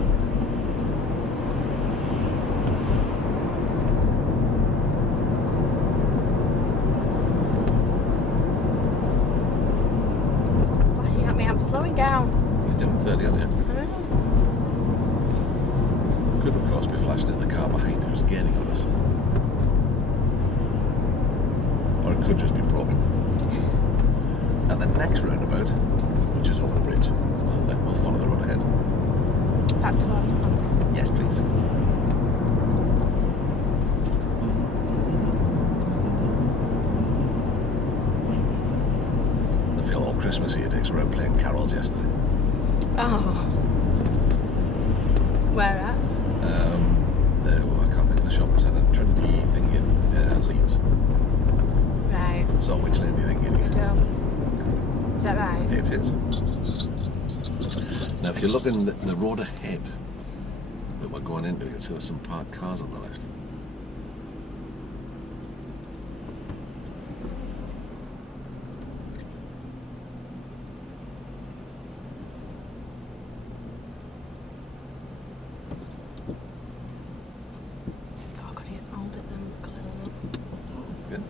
Flashing at me, I'm slowing down. You're doing 30, aren't you? I know. Could of course be flashing at the car behind who's gaining on us. Or it could just be broken. At the next roundabout, which is over the bridge, we'll follow the road ahead. Back towards pump. Yes, please. I feel all Christmassy it is. We were playing carols yesterday. Oh. Where at? I can't think of the shopping centre. Trinity thing in Leeds. Right. So which lane do you think you need? Is that right? It is. Now, if you're looking at the road ahead that we're going into, you can see there's some parked cars on the left. If I could hold it then, clearly. That's good.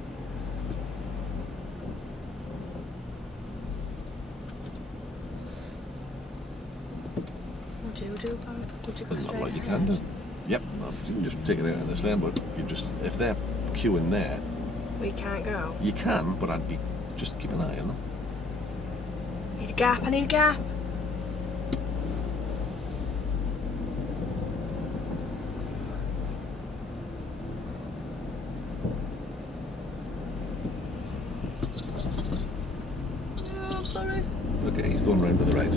What do you do, Bob? Would you go Not straight what you ahead? can do. Yep, well, you can just take it out of this lane, but you just, if they're queuing there, We can't go. you can, but I'd be, just keep an eye on them. Need a gap, I need a gap. Oh, sorry. Okay, he's going round to the right.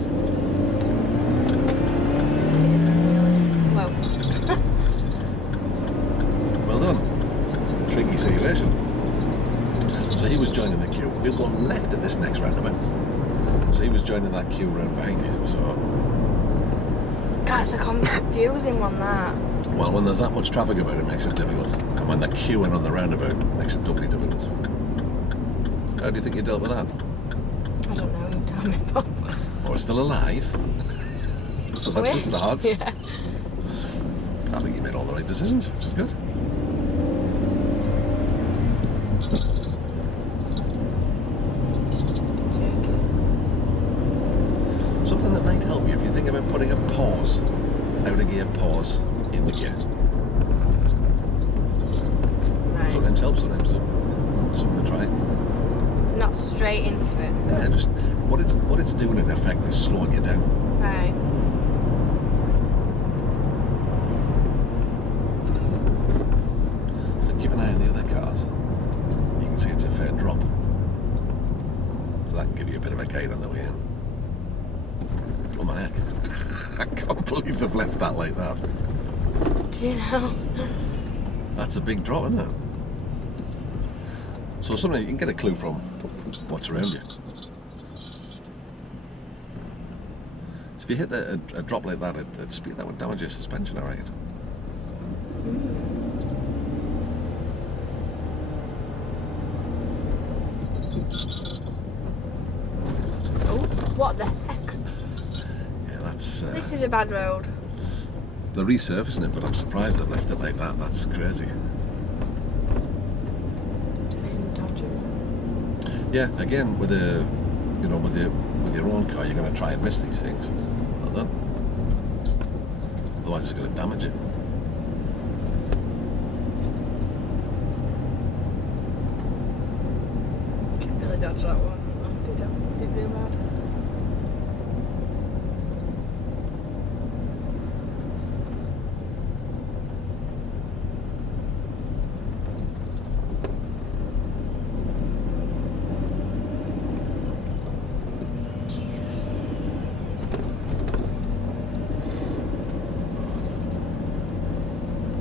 Well, Well done. Tricky situation. So he was joining the queue. We'll go left at this next roundabout. So he was joining that queue round behind you. So, God, it's a confusing one, that. well, when there's that much traffic about, it makes it difficult. And when they're queuing on the roundabout, it makes it doubly difficult. How do you think you dealt with that? I don't know, you tell me, Bob. Oh, we're still alive. So that's a start. Yeah. I think you made all the right decisions, which is good. Something that might help you if you think about putting a pause, out of gear pause, in the gear. Right. Sometimes helps, sometimes something to try. So not straight into it. Yeah, just what it's doing in effect is slowing you down. Right. So keep an eye on the other cars. You can see it's a fair drop. So that can give you a bit of a guide on the way in. Oh my heck. I can't believe they've left that like that. Do you know? That's a big drop, isn't it? So something you can get a clue from what's around you. So if you hit a drop like that at speed, that would damage your suspension, I reckon. Oh, what the heck? Yeah, that's... This is a bad road. They're resurfacing it, but I'm surprised they've left it like that. That's crazy. Yeah, again, with a, you know, with your own car, you're going to try and miss these things. Well done. Otherwise, it's going to damage it. Can't really dodge that one. Did real bad.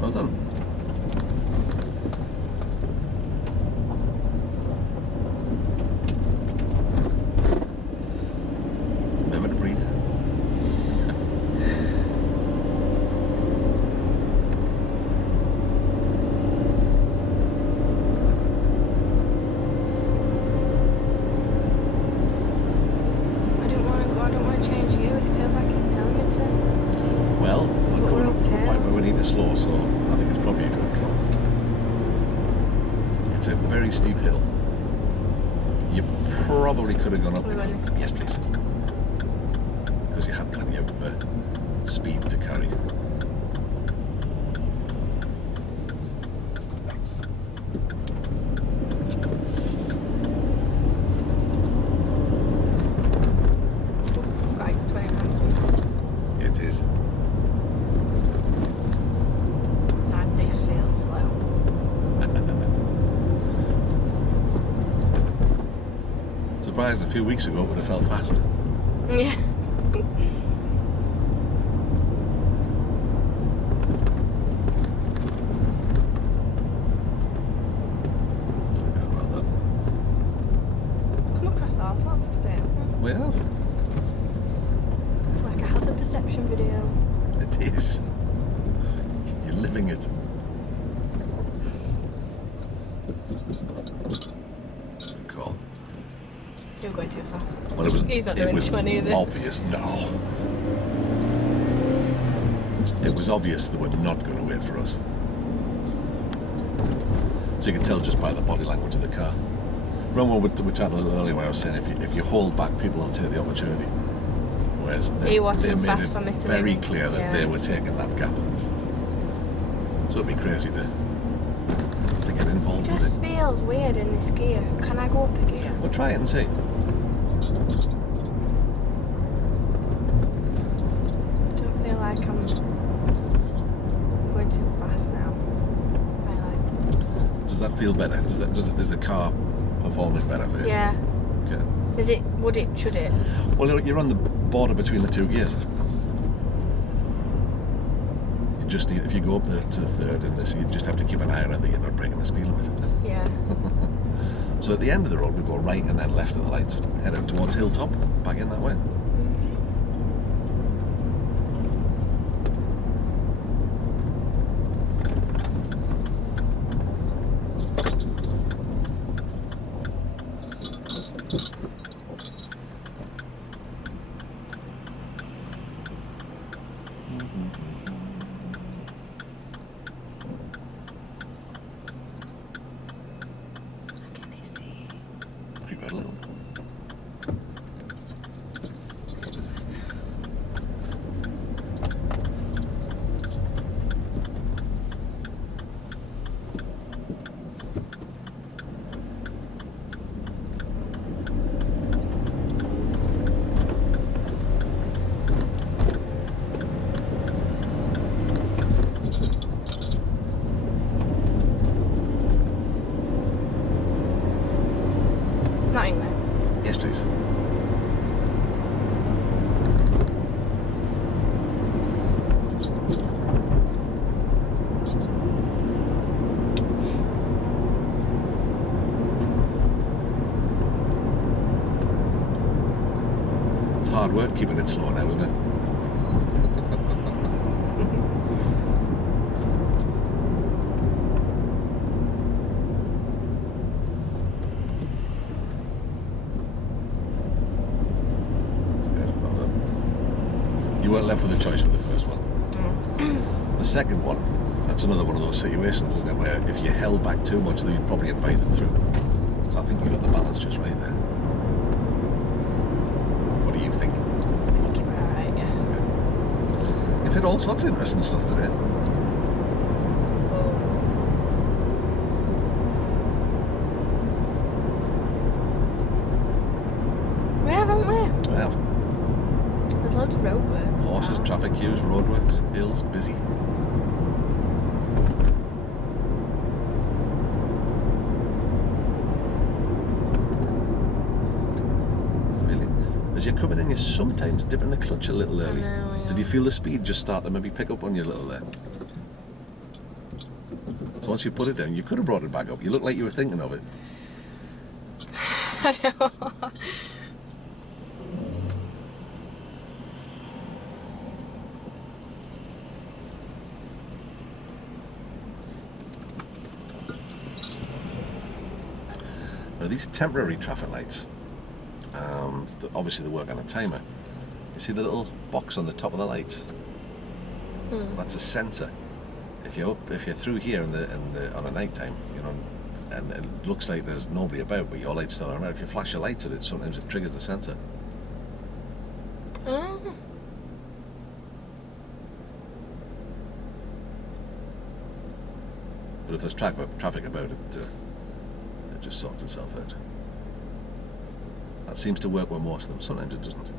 Well done. Remember to breathe. I don't want to change you, but it feels like it's telling me to. Well, we're But coming we're up to a okay. point where we need to slow, so I think it's probably a good call. It's a very steep hill. You probably could have gone up We because... went. Yes, please. Because you had plenty of speed to carry. Right, it's 20 It is. Nah, this feels slow. Surprised a few weeks ago it would have felt fast. Yeah. Yeah, well done. Come across our slots today, haven't We have. we? Like a hazard perception video. It is. You're living it. Good call. You're going too far. Well, it was. He's not it doing was 20 either. obvious. No. It was obvious they were not going to wait for us. So you can tell just by the body language of the car. Remember we were chatting a little earlier where I was saying if you hold back, people will take the opportunity. Whereas He they wasn't made fast it for me to very do. clear that Yeah. they were taking that gap. So it'd be crazy to get involved It with just it. feels weird in this gear. Can I go up a gear? We'll try it and see. I don't feel like I'm going too fast now. Does that feel better? Is the car performing better for you? Yeah. Okay. Is it? Should it? Well, you're on the border between the two gears. You just need, if you go up to the third in this, you just have to keep an eye on it that you're not breaking the speed limit. Yeah. So at the end of the road, we go right and then left at the lights. Head out towards Hilltop, back in that way. Can I see? Creep out a little. Not in there. Yes, please. hard work keeping it slow now, isn't it? That's good, well done. You weren't left with a choice with the first one. The second one, that's another one of those situations, isn't it, where if you held back too much, then you'd probably invite them through. So I think you got the balance just right there. What do you think? I think you were alright, yeah. You've had all sorts of interesting stuff today. We have, haven't we? We have. There's loads of roadworks. Horses, traffic queues, roadworks, hills, busy. As you're coming in, you're sometimes dipping the clutch a little early. I know, yeah. Did you feel the speed just start to maybe pick up on you a little there? So once you put it down, you could have brought it back up. You look like you were thinking of it. I know. Now these temporary traffic lights, obviously they work on a timer. You see the little box on the top of the light? That's a sensor. If you're through here on a night time, you know, and it looks like there's nobody about, but your light's still on. If you flash a light at it, sometimes it triggers the sensor. Oh. But if there's traffic about it, it just sorts itself out. That seems to work with most of them. Sometimes it doesn't.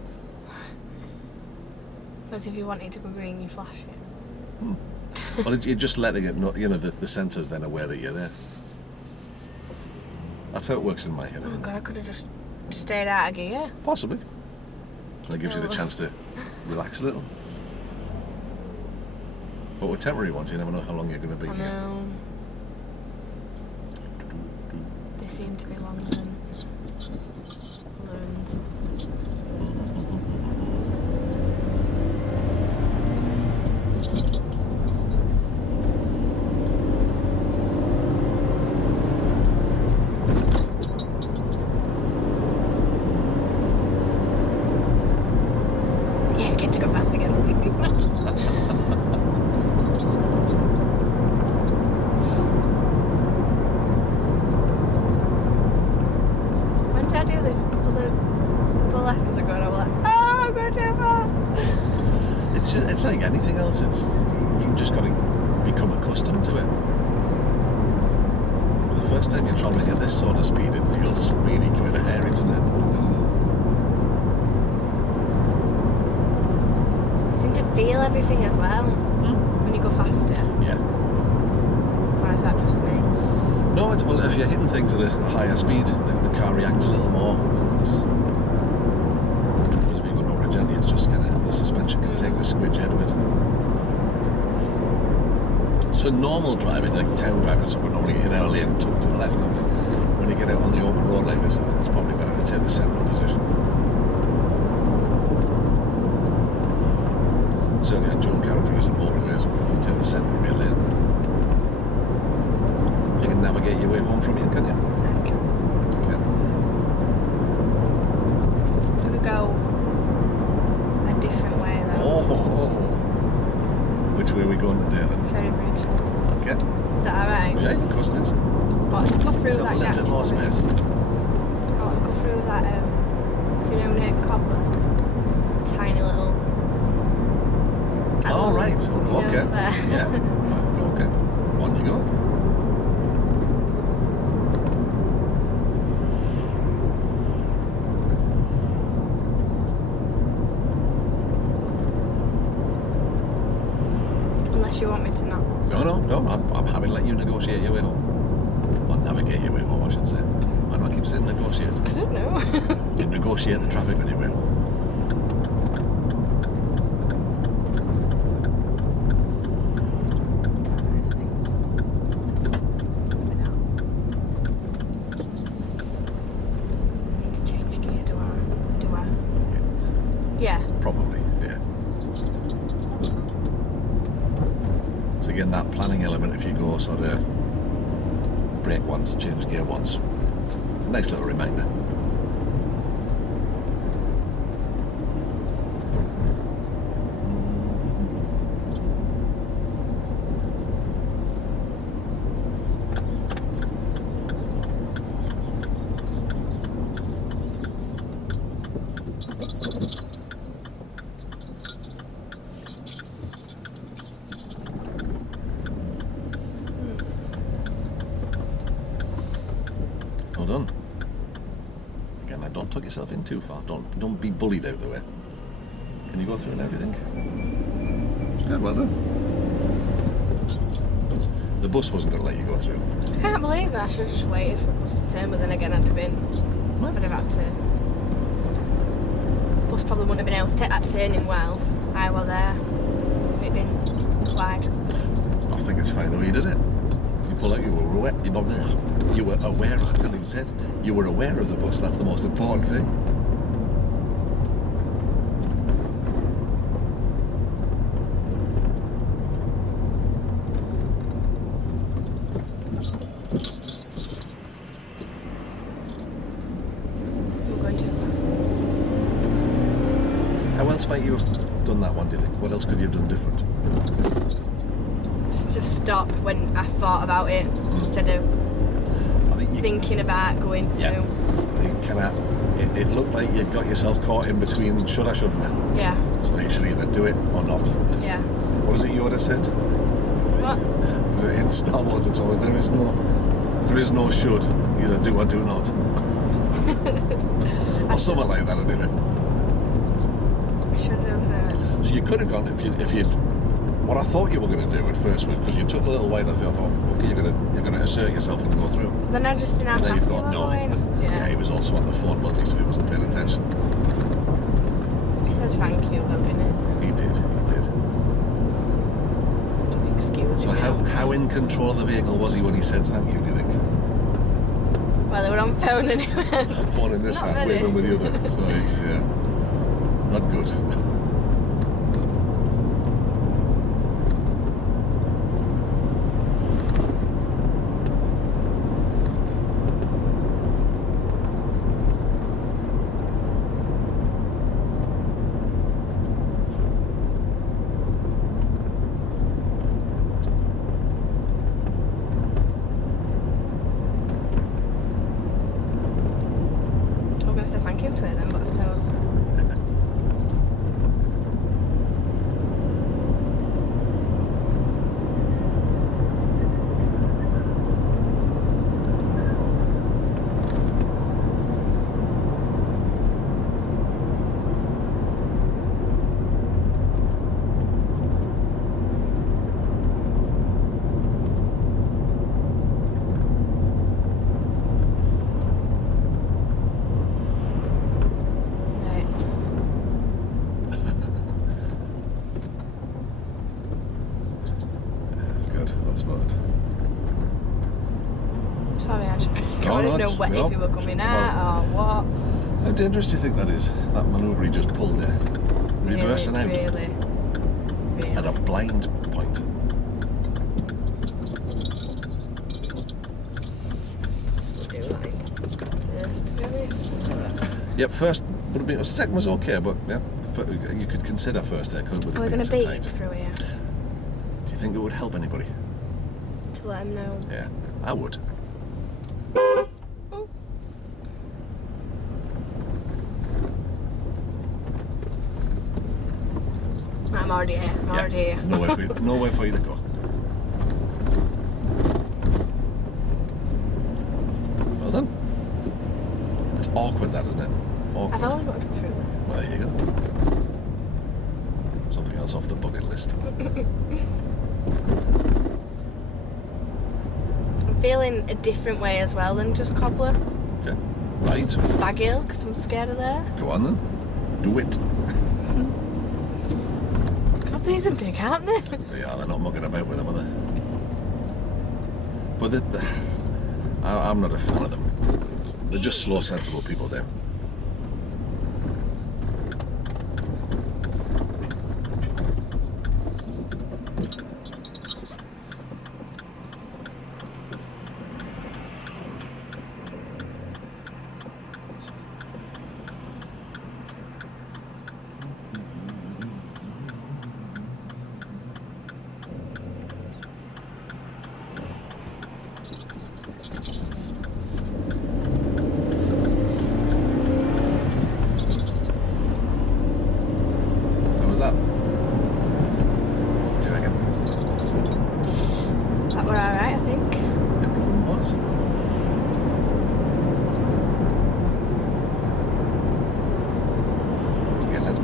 Because if you wanted to go green, you flash it. Well, you're just letting it know, you know, the sensor's then aware that you're there. That's how it works in my head. Oh god, I could have just stayed out of gear. Possibly. And it gives you the chance to relax a little. But with temporary ones, you never know how long you're going to be I here. know. They seem to be longer than balloons. Yeah, get to go fast again. When did I do this? The lessons ago, and I was like, oh, I'm going too fast. It's like anything else. You just got to become accustomed to it. But the first time you're travelling at this sort of speed, it feels really kind of hairy, doesn't it? You seem to feel everything as well when you go faster. Yeah. Or is that just me? No, well, if you're hitting things at a higher speed, the car reacts a little more. Because if you're going over a gently, it's just kind of, the suspension can take the squidge out of it. So normal driving, like town driving, so we're normally in our lane, tucked to the left. When you get out on the open road like this, it's probably better to take the central position. Certainly on dual carriageways and motorways, take the centre of your lane. You can navigate your way home from here, can you? Okay. I'm going to go a different way though. Oh, which way are we going today then? Ferry bridge. Okay. Is that alright? Yeah, of course it is. What, to go through Let's have that a little gap? bit more space. I want to go through that, do you know near Cobbler? Tiny little... Oh, right. you know, Okay. there. Yeah. Right, okay. On you go. Unless you want me to not. No. I'm happy to let you negotiate your way home. Or navigate your way home, I should say. Why do I keep saying negotiate? I don't know. You negotiate the traffic on your way home. I need to change gear, do I? sort of brake once, change gear once. It's a nice little reminder. Well done. Again, now don't tuck yourself in too far. Don't be bullied out the way. Can you go through now, do you think? Good, well done. The bus wasn't going to let you go through. I can't believe that. I should have just waited for the bus to turn, but then again I'd have been... I'd have had to... The bus probably wouldn't have been able to take that turning well. I were there. It'd been wide. I think it's fine the way you did it. You pull out, you were aware, I can't even say it. You were aware of the bus, that's the most important thing. We're going too fast. How else might you have done that one, do you think? What else could you have done different? Just stop when I thought about it instead of thinking about going through. Yeah. It looked like you got yourself caught in between should I, shouldn't I? Yeah. So you should either do it or not. Yeah. What is it Yoda said? What? In Star Wars it's always there is no should, either do or do not. Or something like that anyway. I should have... So you could have gone if you'd... What I thought you were going to do at first was, because you took a little wide, I thought, okay, you're going to assert yourself and go through. Then I just didn't have And then you thought, no. Yeah. He was also on the phone, wasn't he? So he wasn't paying attention. He said thank you, though, didn't He did. he? Excuse So me. how in control of the vehicle was he when he said thank you, do you think? Well, they were on phone anyway. Phone in this Not hand, really. waving with the other. So it's, not good. I'm going to say thank you to it then, but I suppose. Right. That's good. That's spotted. Sorry, I just No, I didn't know it's- what, no. if you were coming out or what. How dangerous do you think that is? That manoeuvre he just pulled there. Reversing out Really. at a blind point. Let's do that first, to be honest. Yep, first would have been... Second was okay, but yeah, you could consider first there, couldn't with Are we it going being to so beat tight. through here Do you think it would help anybody? to let him know? Yeah, I would. Oh. I'm already here. I'm already here. Nowhere for you to go. Well done. It's awkward, that, isn't it? Awkward. I've always wanted to go through there. Well, there you go. Something else off the bucket list. I'm feeling a different way as well than just Cobbler. Okay. Right. Baghill, because I'm scared of there. Go on then. Do it. God, these are big, aren't they? They are. They're not mucking about with them, are they? But I'm not a fan of them. They're just slow, sensible people there.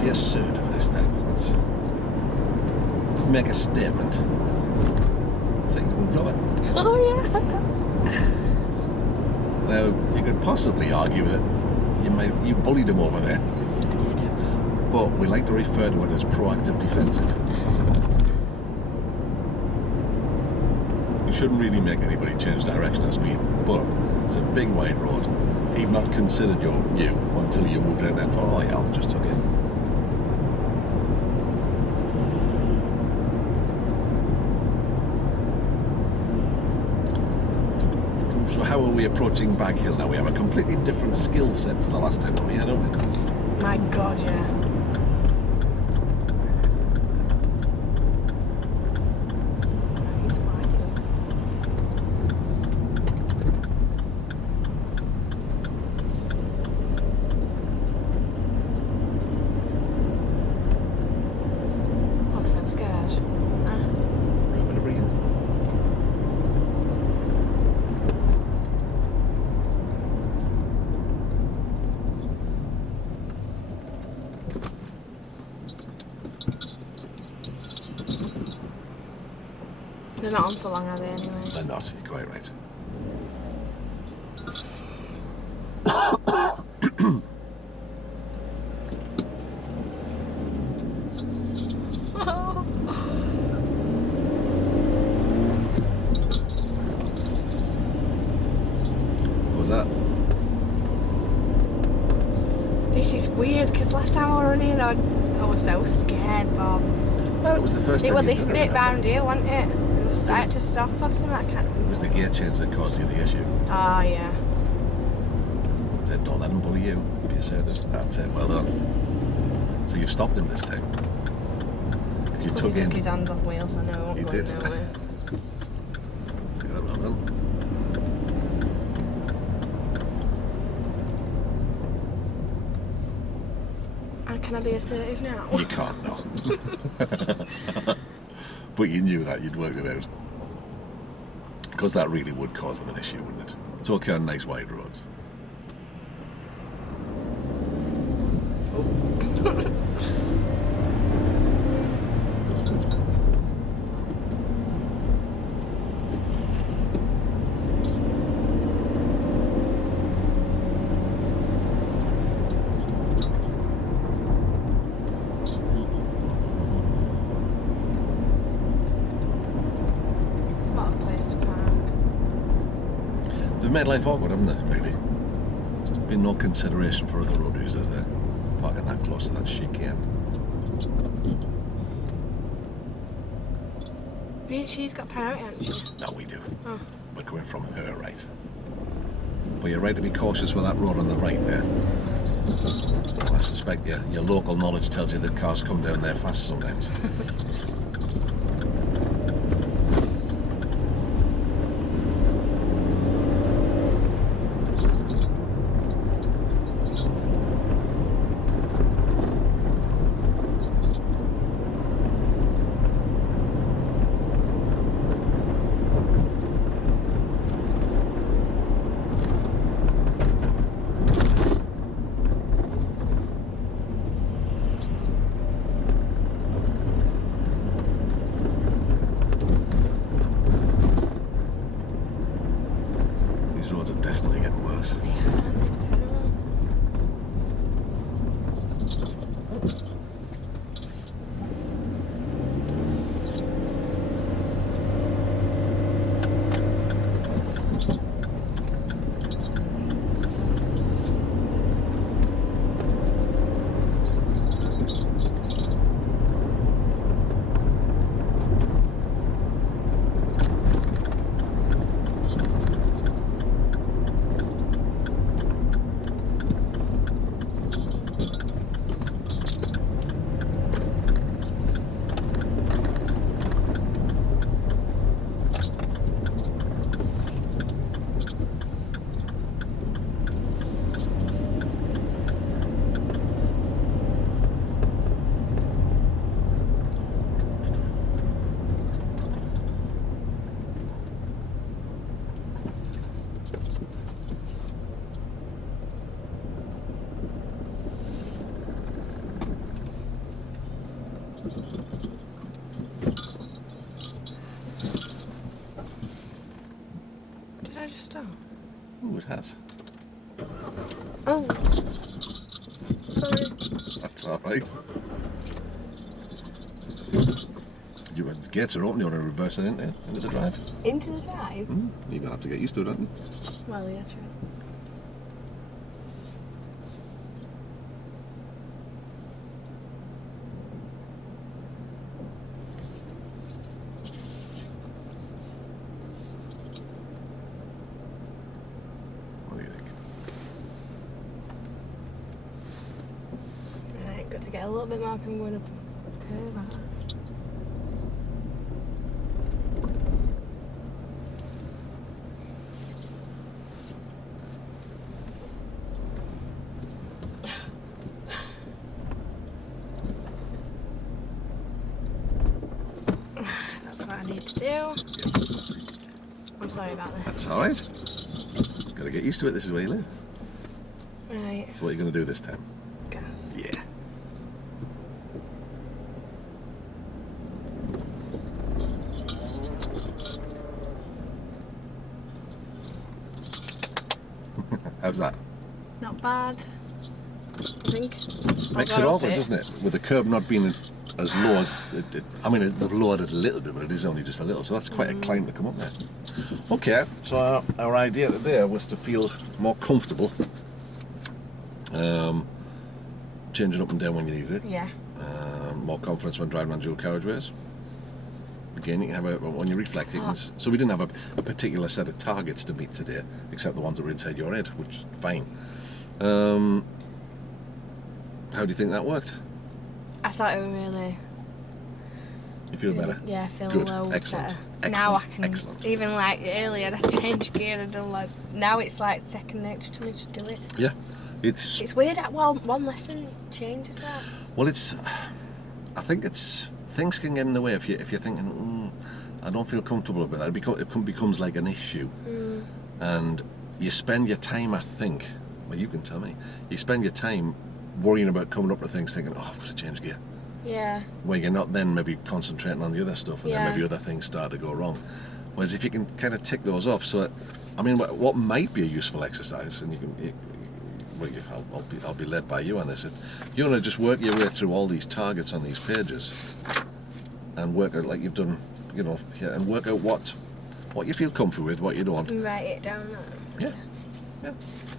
be assertive this time. Let's make a statement. Say you moved over. Oh yeah. Now, you could possibly argue that you bullied him over there, I did. but we like to refer to it as proactive defensive. You shouldn't really make anybody change direction of speed, but it's a big wide road. He'd not considered you until you moved out there and thought, oh yeah, I'll just took it. So how are we approaching Bag Hill now? We have a completely different skill set to the last time we had, don't we? My God, yeah. He's widening. I'm so scared. A little bit of breathing. They're not on for long, are they, anyway? They're not, you're quite right. What was that? This is weird, because last time I was running, I was so scared, Bob. Well, it was the first It time was you'd this done it, bit remember? round here, wasn't it? And I had to stop for something, I can't remember. It was the gear change that caused you the issue. Oh, yeah. Said, don't let him bully you. Be assertive. That's it. Well done. So you've stopped him this time. If you Because took he in, took his hands off wheels, I know I He wasn't going did. nowhere. So well done. And can I be assertive now? You can't, no. But you knew that, you'd worked it out. Because that really would cause them an issue, wouldn't it? It's okay on nice wide roads. What a place to park. They've made life awkward, haven't they, really? Been no consideration for other road users there. Parking that close to that chicane. She's got priority, hasn't she? No, we do. Oh. We're coming from her right. But you're right to be cautious with that road on the right there. I suspect your local knowledge tells you that cars come down there fast sometimes. Did I just stop? Ooh, it has. Oh. Sorry. That's alright. The gates are open, you want to reverse it into the drive? Into the drive? You're going to have to get used to it, aren't you? Well, yeah, true. What do you think? Right, got to get a little bit more. I'm going up a curve. Aren't I? That's what I need to do. I'm sorry about that. That's alright. Got to get used to it, this is where you live. Right, So what are you going to do this time? gas. Yeah. How's that? Not bad. I think. Makes it awkward, doesn't it? With the curb not being as low as I mean, they've lowered it a little bit, but it is only just a little, so that's quite a climb to come up there. Okay, so our idea today was to feel more comfortable changing up and down when you need it. Yeah. More confidence when driving on dual carriageways. Again, you can have when you reflect things. So we didn't have a particular set of targets to meet today, except the ones that were inside your head, which is fine. How do you think that worked? I thought it was really. You feel better? Yeah, I feel Good. loads Excellent. better. Now I can. Excellent. Even like earlier, I changed gear and done like. Now it's like second nature to me to do it. Yeah, it's weird that one lesson changes that. well, I think things can get in the way if you're thinking, I don't feel comfortable about that. It becomes like an issue, and you spend your time. I think. Well, you can tell me. You spend your time worrying about coming up with things, thinking, I've got to change gear. Yeah. Where you're not then maybe concentrating on the other stuff, and then maybe other things start to go wrong. Whereas if you can kind of tick those off, so I mean, what might be a useful exercise, and I'll be led by you on this. If you want to just work your way through all these targets on these pages, and work out like you've done, here, and work out what you feel comfy with, what you don't. And write it down. Yeah.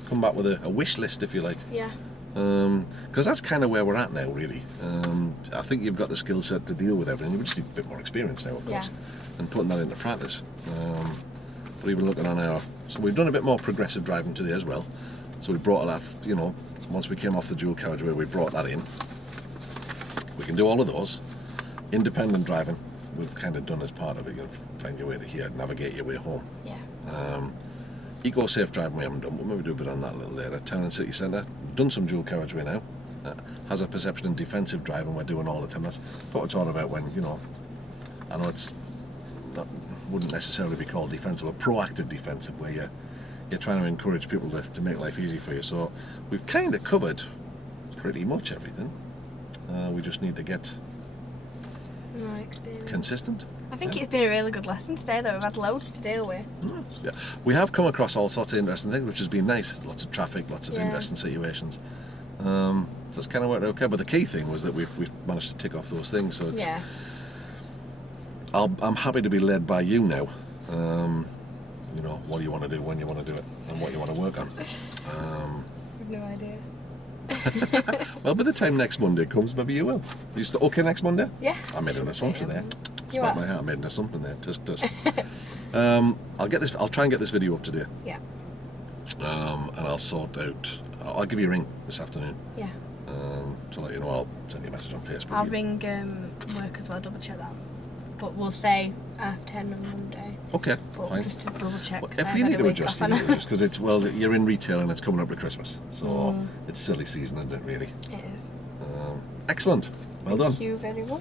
Come back with a wish list, if you like. Yeah. Because that's kind of where we're at now, really. I think you've got the skill set to deal with everything. You just need a bit more experience now, of course, and putting that into practice. But even looking on so we've done a bit more progressive driving today as well. So we brought that, once we came off the dual carriageway, we brought that in. We can do all of those. Independent driving, we've kind of done as part of it. Find your way to here, navigate your way home. Yeah. Eco-safe driving we haven't done, but maybe do a bit on that a little later. Town and city centre, done some dual carriageway now. Hazard perception and defensive driving we're doing all the time. That's what we're talking about when, I know wouldn't necessarily be called defensive, but proactive defensive, where you're trying to encourage people to make life easy for you. So we've kind of covered pretty much everything. We just need to get consistent. I think it's been a really good lesson today, though. We've had loads to deal with. Yeah, we have come across all sorts of interesting things, which has been nice. Lots of traffic, lots of interesting situations. So it's kind of worked okay. But the key thing was that we've managed to tick off those things. So it's, I'm happy to be led by you now. What do you want to do, when you want to do it, and what you want to work on. I've no idea. Well, by the time next Monday comes, maybe you will. Are you okay next Monday? Yeah. I made an assumption there. Spat my heart. I made an assumption there. Tush. I'll try and get this video up today. Yeah. And I'll sort out. I'll give you a ring this afternoon. Yeah. To let you know, I'll send you a message on Facebook. I'll ring work as well, double check that. But we'll say 10:30 on Monday. Okay, but fine. Just to double check. Well, if you need to adjust, you need to adjust, because you're in retail and it's coming up to Christmas, so it's silly season, isn't it? Really. It is. Excellent. Well done. Thank you very much.